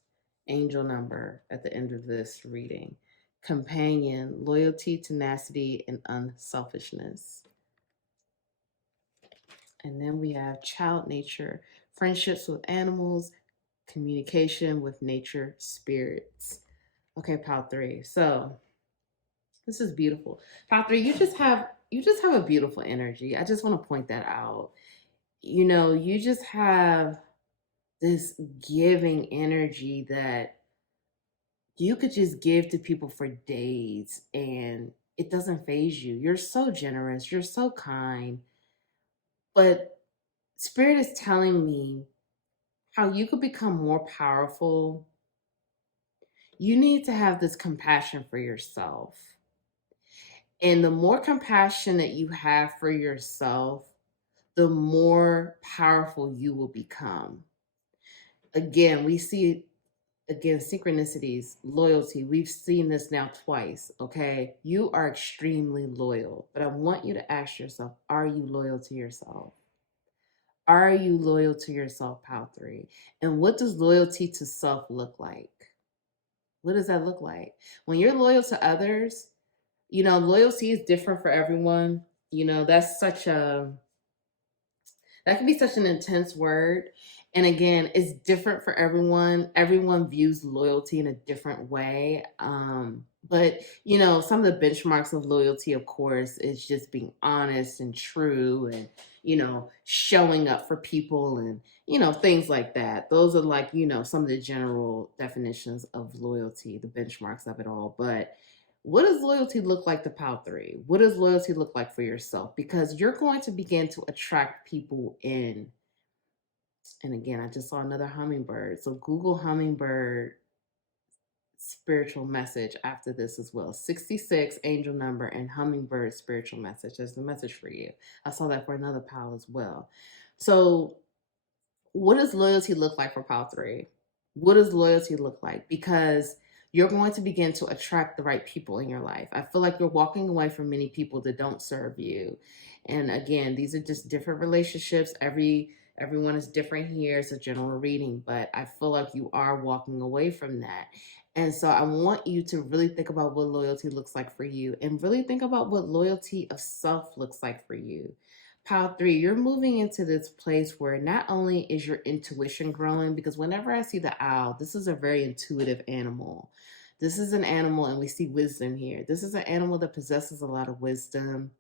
angel number at the end of this reading. Companion, loyalty, tenacity, and unselfishness. And then we have child nature, friendships with animals, communication with nature spirits. Okay, pile 3. So this is beautiful. Pile 3, you just have a beautiful energy. I just want to point that out. You just have this giving energy that you could just give to people for days and it doesn't faze you. You're so generous, you're so kind. But Spirit is telling me how you could become more powerful. You need to have this compassion for yourself. And the more compassion that you have for yourself, the more powerful you will become. Again, we see synchronicities, loyalty. We've seen this now twice, okay? You are extremely loyal, but I want you to ask yourself, are you loyal to yourself? Are you loyal to yourself, pile 3? And what does loyalty to self look like? What does that look like? When you're loyal to others, loyalty is different for everyone. That can be such an intense word. And again, it's different for everyone. Everyone views loyalty in a different way. But, some of the benchmarks of loyalty, of course, is just being honest and true and, showing up for people and, things like that. Those are like, some of the general definitions of loyalty, the benchmarks of it all. But what does loyalty look like to pile 3? What does loyalty look like for yourself? Because you're going to begin to attract people in. And again, I just saw another hummingbird. So Google hummingbird spiritual message after this as well. 66 angel number and hummingbird spiritual message. There's the message for you. I saw that for another pile as well. So what does loyalty look like for pile 3? What does loyalty look like? Because you're going to begin to attract the right people in your life. I feel like you're walking away from many people that don't serve you. And again, these are just different relationships. Everyone is different here. It's a general reading, but I feel like you are walking away from that. And so I want you to really think about what loyalty looks like for you and really think about what loyalty of self looks like for you. Pile three, you're moving into this place where not only is your intuition growing, because whenever I see the owl, this is a very intuitive animal. This is an animal, and we see wisdom here. This is an animal that possesses a lot of wisdom,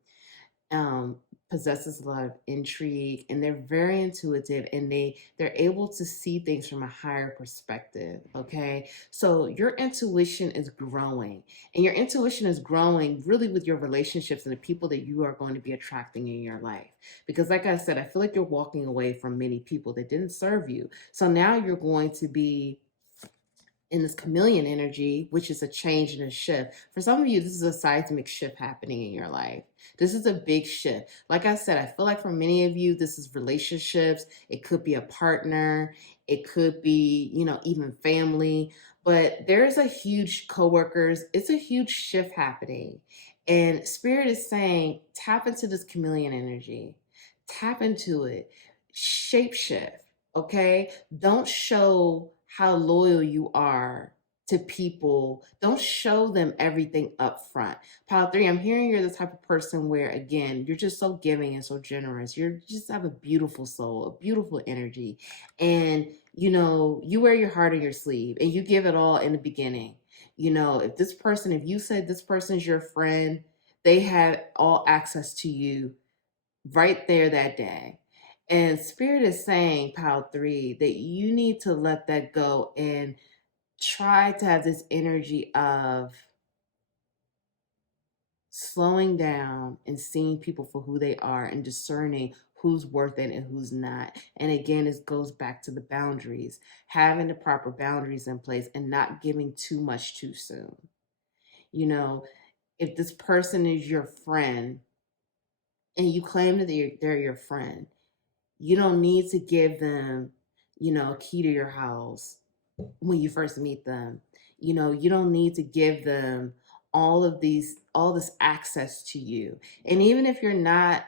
um, possesses a lot of intrigue, and they're very intuitive, and they're able to see things from a higher perspective. Okay, so your intuition is growing, and your intuition is growing really with your relationships and the people that you are going to be attracting in your life. Because, like I said, I feel like you're walking away from many people that didn't serve you. So now you're going to be in this chameleon energy, which is a change and a shift. For some of you, this is a seismic shift happening in your life. This is a big shift. Like I said, I feel like for many of you, this is relationships. It could be a partner. It could be, even family. But there's a huge coworkers. It's a huge shift happening. And Spirit is saying, tap into this chameleon energy. Tap into it. Shape shift. Okay? Don't show how loyal you are to people. Don't show them everything up front. Pile three, I'm hearing you're the type of person where, again, you're just so giving and so generous. You just have a beautiful soul, a beautiful energy. And, you wear your heart on your sleeve and you give it all in the beginning. If you said this person's your friend, they have all access to you right there that day. And Spirit is saying, Pile three, that you need to let that go and try to have this energy of slowing down and seeing people for who they are and discerning who's worth it and who's not. And again, it goes back to the boundaries, having the proper boundaries in place and not giving too much too soon. If this person is your friend and you claim that they're your friend, you don't need to give them, a key to your house when you first meet them. You don't need to give them all this access to you. And even if you're not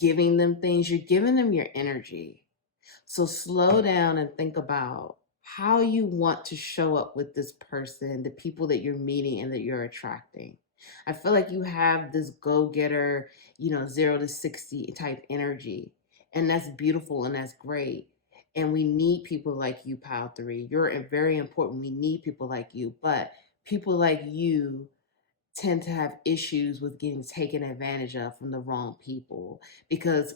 giving them things, you're giving them your energy. So slow down and think about how you want to show up with this person, the people that you're meeting and that you're attracting. I feel like you have this go-getter, 0 to 60 type energy. And that's beautiful and that's great. And we need people like you, Pile three. You're very important. We need people like you. But people like you tend to have issues with getting taken advantage of from the wrong people, because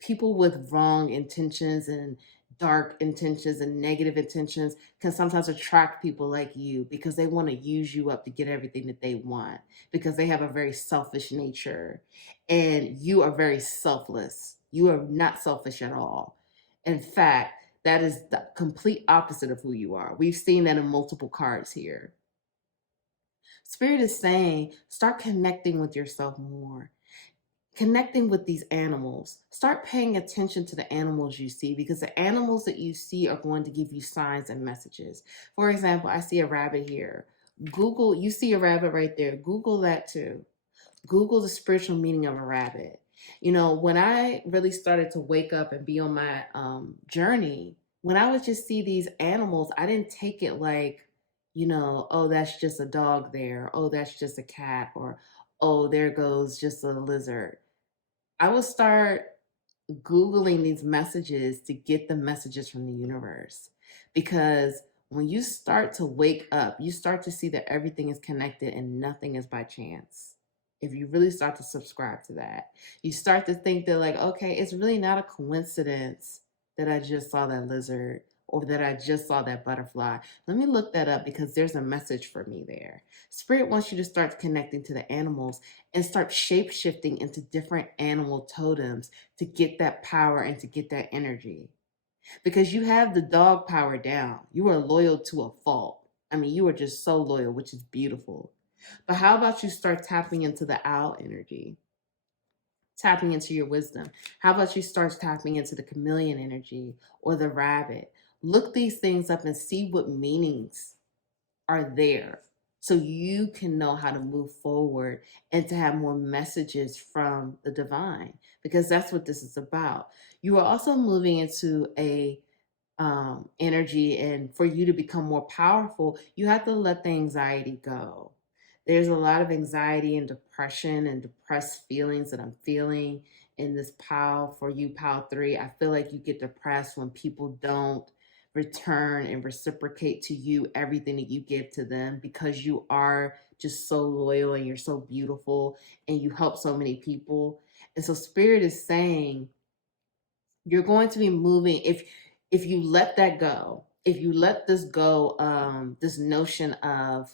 people with wrong intentions and dark intentions and negative intentions can sometimes attract people like you because they want to use you up to get everything that they want, because they have a very selfish nature and you are very selfless. You are not selfish at all. In fact, that is the complete opposite of who you are. We've seen that in multiple cards here. Spirit is saying, start connecting with yourself more, connecting with these animals. Start paying attention to the animals you see, because the animals that you see are going to give you signs and messages. For example, I see a rabbit here. You see a rabbit right there. Google that too. Google the spiritual meaning of a rabbit. When I really started to wake up and be on my journey, when I would just see these animals, I didn't take it like, oh, that's just a dog there. Oh, that's just a cat. Or, oh, there goes just a lizard. I would start Googling these messages to get the messages from the universe. Because when you start to wake up, you start to see that everything is connected and nothing is by chance. If you really start to subscribe to that, you start to think that, like, okay, it's really not a coincidence that I just saw that lizard or that I just saw that butterfly. Let me look that up because there's a message for me there. Spirit wants you to start connecting to the animals and start shape shifting into different animal totems to get that power and to get that energy. Because you have the dog power down. You are loyal to a fault. I mean, you are just so loyal, which is beautiful. But how about you start tapping into the owl energy? Tapping into your wisdom. How about you start tapping into the chameleon energy or the rabbit? Look these things up and see what meanings are there so you can know how to move forward and to have more messages from the divine, because that's what this is about. You are also moving into a energy, and for you to become more powerful, you have to let the anxiety go. There's a lot of anxiety and depression and depressed feelings that I'm feeling in this pile. For you, pile 3, I feel like you get depressed when people don't return and reciprocate to you everything that you give to them, because you are just so loyal and you're so beautiful and you help so many people. And so spirit is saying you're going to be moving, if you let that go, if you let this go, this notion of,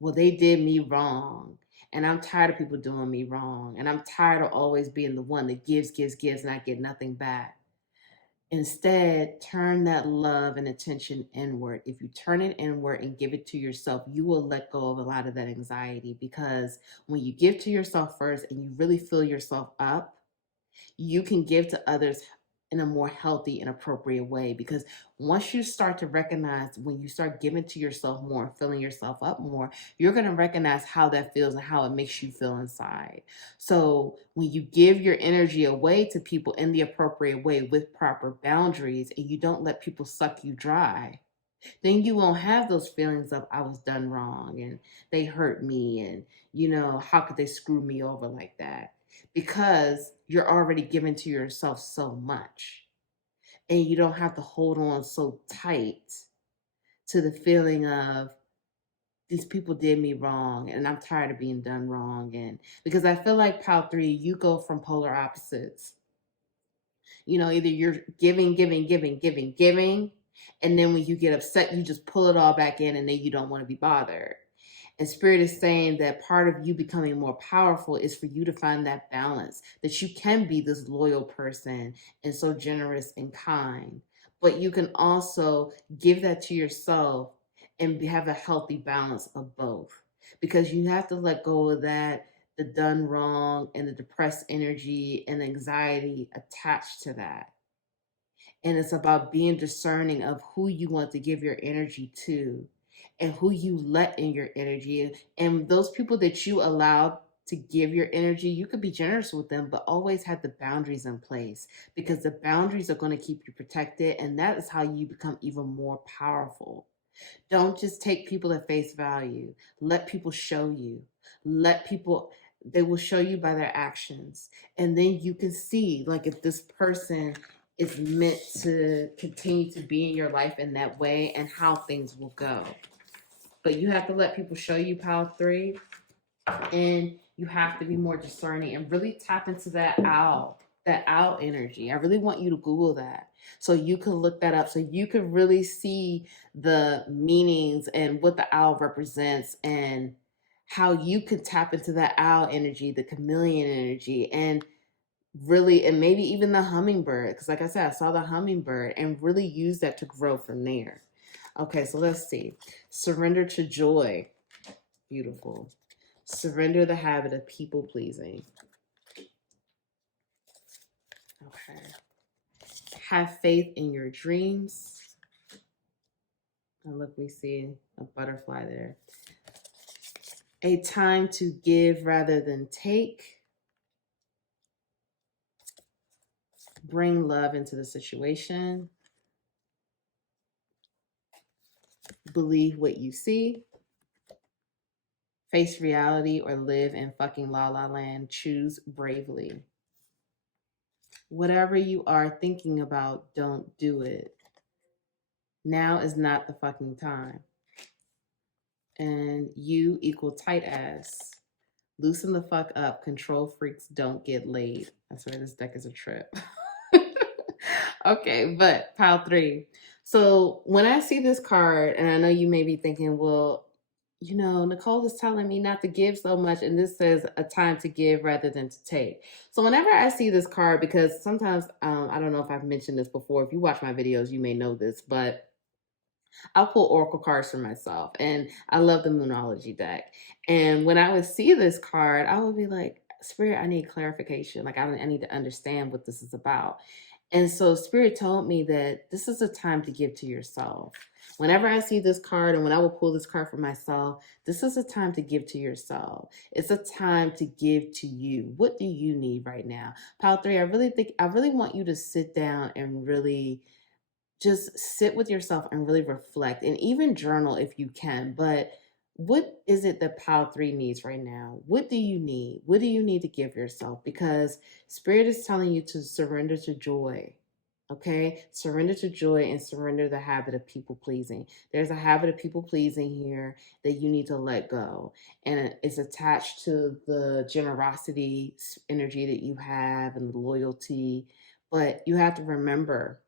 well, they did me wrong, and I'm tired of people doing me wrong, and I'm tired of always being the one that gives and I get nothing back. Instead, turn that love and attention inward. If you turn it inward and give it to yourself, you will let go of a lot of that anxiety, because when you give to yourself first and you really fill yourself up, you can give to others in a more healthy and appropriate way. Because once you start to recognize, when you start giving to yourself more and filling yourself up more, you're going to recognize how that feels and how it makes you feel inside. So when you give your energy away to people in the appropriate way with proper boundaries, and you don't let people suck you dry, then you won't have those feelings of, I was done wrong and they hurt me, and how could they screw me over like that? Because you're already giving to yourself so much, and you don't have to hold on so tight to the feeling of, these people did me wrong and I'm tired of being done wrong. And because I feel like pile 3, you go from polar opposites. Either you're giving, and then when you get upset, you just pull it all back in, and then you don't want to be bothered. And spirit is saying that part of you becoming more powerful is for you to find that balance, that you can be this loyal person and so generous and kind, but you can also give that to yourself and have a healthy balance of both. Because you have to let go of that, the done wrong and the depressed energy and anxiety attached to that. And it's about being discerning of who you want to give your energy to and who you let in your energy. And those people that you allow to give your energy, you could be generous with them, but always have the boundaries in place, because the boundaries are going to keep you protected. And that is how you become even more powerful. Don't just take people at face value. Let people show you. They will show you by their actions. And then you can see, like, if this person is meant to continue to be in your life in that way and how things will go. But you have to let people show you, pile 3, and you have to be more discerning and really tap into that owl energy. I really want you to Google that so you can look that up, so you can really see the meanings and what the owl represents, and how you can tap into that owl energy, the chameleon energy, and really, and maybe even the hummingbird, because like I said, I saw the hummingbird, and really use that to grow from there. Okay, so let's see. Surrender to joy. Beautiful. Surrender the habit of people pleasing. Okay. Have faith in your dreams. And look, we see a butterfly there. A time to give rather than take. Bring love into the situation. Believe what you see. Face reality or live in fucking la la land. Choose bravely. Whatever you are thinking about, don't do it. Now is not the fucking time. And you equal tight ass. Loosen the fuck up. Control freaks don't get laid. I swear this deck is a trip. Okay, but pile 3. So when I see this card, and I know you may be thinking, well, Nicole is telling me not to give so much, and this says a time to give rather than to take. So whenever I see this card, because sometimes, I don't know if I've mentioned this before. If you watch my videos, you may know this, but I'll pull oracle cards for myself, and I love the Moonology deck. And when I would see this card, I would be like, Spirit, I need clarification. Like, I need to understand what this is about. And so Spirit told me that this is a time to give to yourself. Whenever I see this card and when I will pull this card for myself, this is a time to give to yourself. It's a time to give to you. What do you need right now? Pile 3, I really want you to sit down and really just sit with yourself and really reflect and even journal if you can. But what is it that pile 3 needs right now? What do you need? What do you need to give yourself? Because Spirit is telling you to surrender to joy. Okay, surrender to joy and surrender the habit of people pleasing. There's a habit of people pleasing here that you need to let go, and it's attached to the generosity energy that you have and the loyalty. But you have to remember,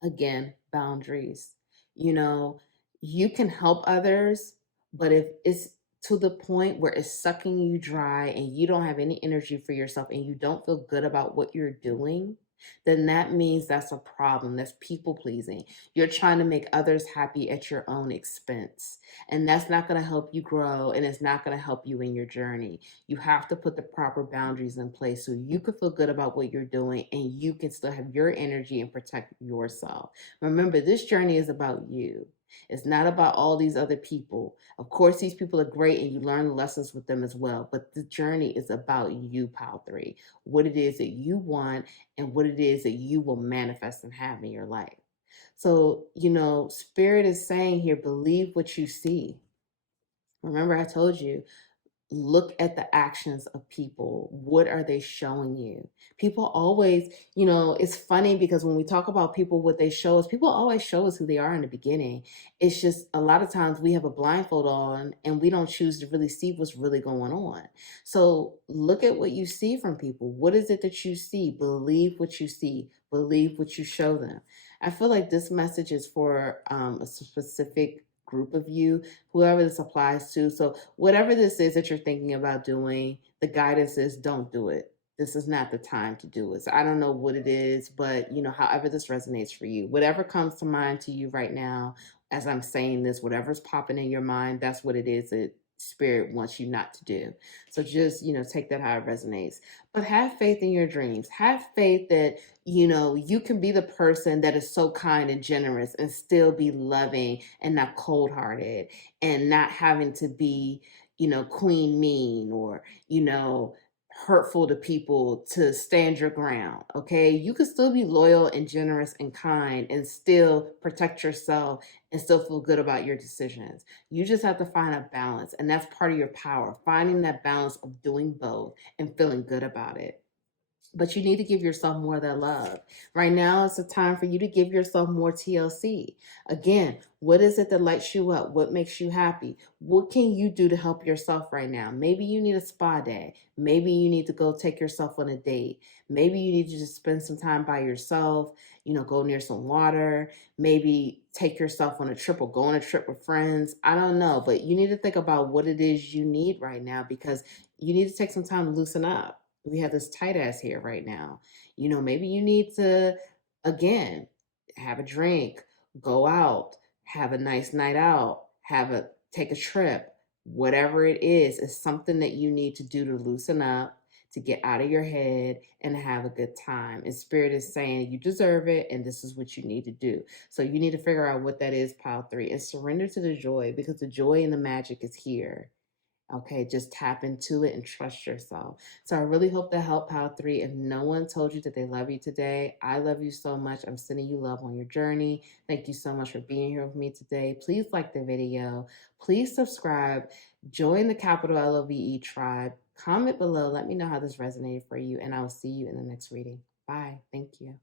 again, boundaries. You know, you can help others, but if it's to the point where it's sucking you dry and you don't have any energy for yourself and you don't feel good about what you're doing, then that means that's a problem. That's people pleasing. You're trying to make others happy at your own expense. And that's not going to help you grow, and it's not going to help you in your journey. You have to put the proper boundaries in place so you can feel good about what you're doing and you can still have your energy and protect yourself. Remember, this journey is about you. It's not about all these other people. Of course, these people are great and you learn lessons with them as well, but the journey is about you, Pile 3. What it is that you want and what it is that you will manifest and have in your life. So, Spirit is saying here, believe what you see. Remember, I told you, look at the actions of people. What are they showing you? People always, it's funny because when we talk about people, what they show us, people always show us who they are in the beginning. It's just a lot of times we have a blindfold on and we don't choose to really see what's really going on. So look at what you see from people. What is it that you see? Believe what you see. Believe what you show them. I feel like this message is for a specific group of you, whoever this applies to. So whatever this is that you're thinking about doing, the guidance is don't do it. This is not the time to do it. So I don't know what it is, but however this resonates for you, whatever comes to mind to you right now, as I'm saying this, whatever's popping in your mind, that's what it is that Spirit wants you not to do. So just, take that how it resonates. But have faith in your dreams. Have faith that, you can be the person that is so kind and generous and still be loving and not cold hearted and not having to be, queen mean or, hurtful to people to stand your ground. Okay. You can still be loyal and generous and kind and still protect yourself and still feel good about your decisions. You just have to find a balance. And that's part of your power, finding that balance of doing both and feeling good about it. But you need to give yourself more of that love. Right now, it's a time for you to give yourself more TLC. Again, what is it that lights you up? What makes you happy? What can you do to help yourself right now? Maybe you need a spa day. Maybe you need to go take yourself on a date. Maybe you need to just spend some time by yourself, go near some water. Maybe take yourself on a trip or go on a trip with friends. I don't know, but you need to think about what it is you need right now because you need to take some time to loosen up. We have this tight ass here right now. Maybe you need to, again, have a drink, go out, have a nice night out, take a trip. Whatever it is something that you need to do to loosen up, to get out of your head and have a good time. And Spirit is saying you deserve it and this is what you need to do. So you need to figure out what that is, Pile 3, and surrender to the joy because the joy and the magic is here. Okay, just tap into it and trust yourself. So I really hope that helped, Pile 3. If no one told you that they love you today, I love you so much. I'm sending you love on your journey. Thank you so much for being here with me today. Please like the video. Please subscribe. Join the capital LOVE tribe. Comment below. Let me know how this resonated for you, and I will see you in the next reading. Bye. Thank you.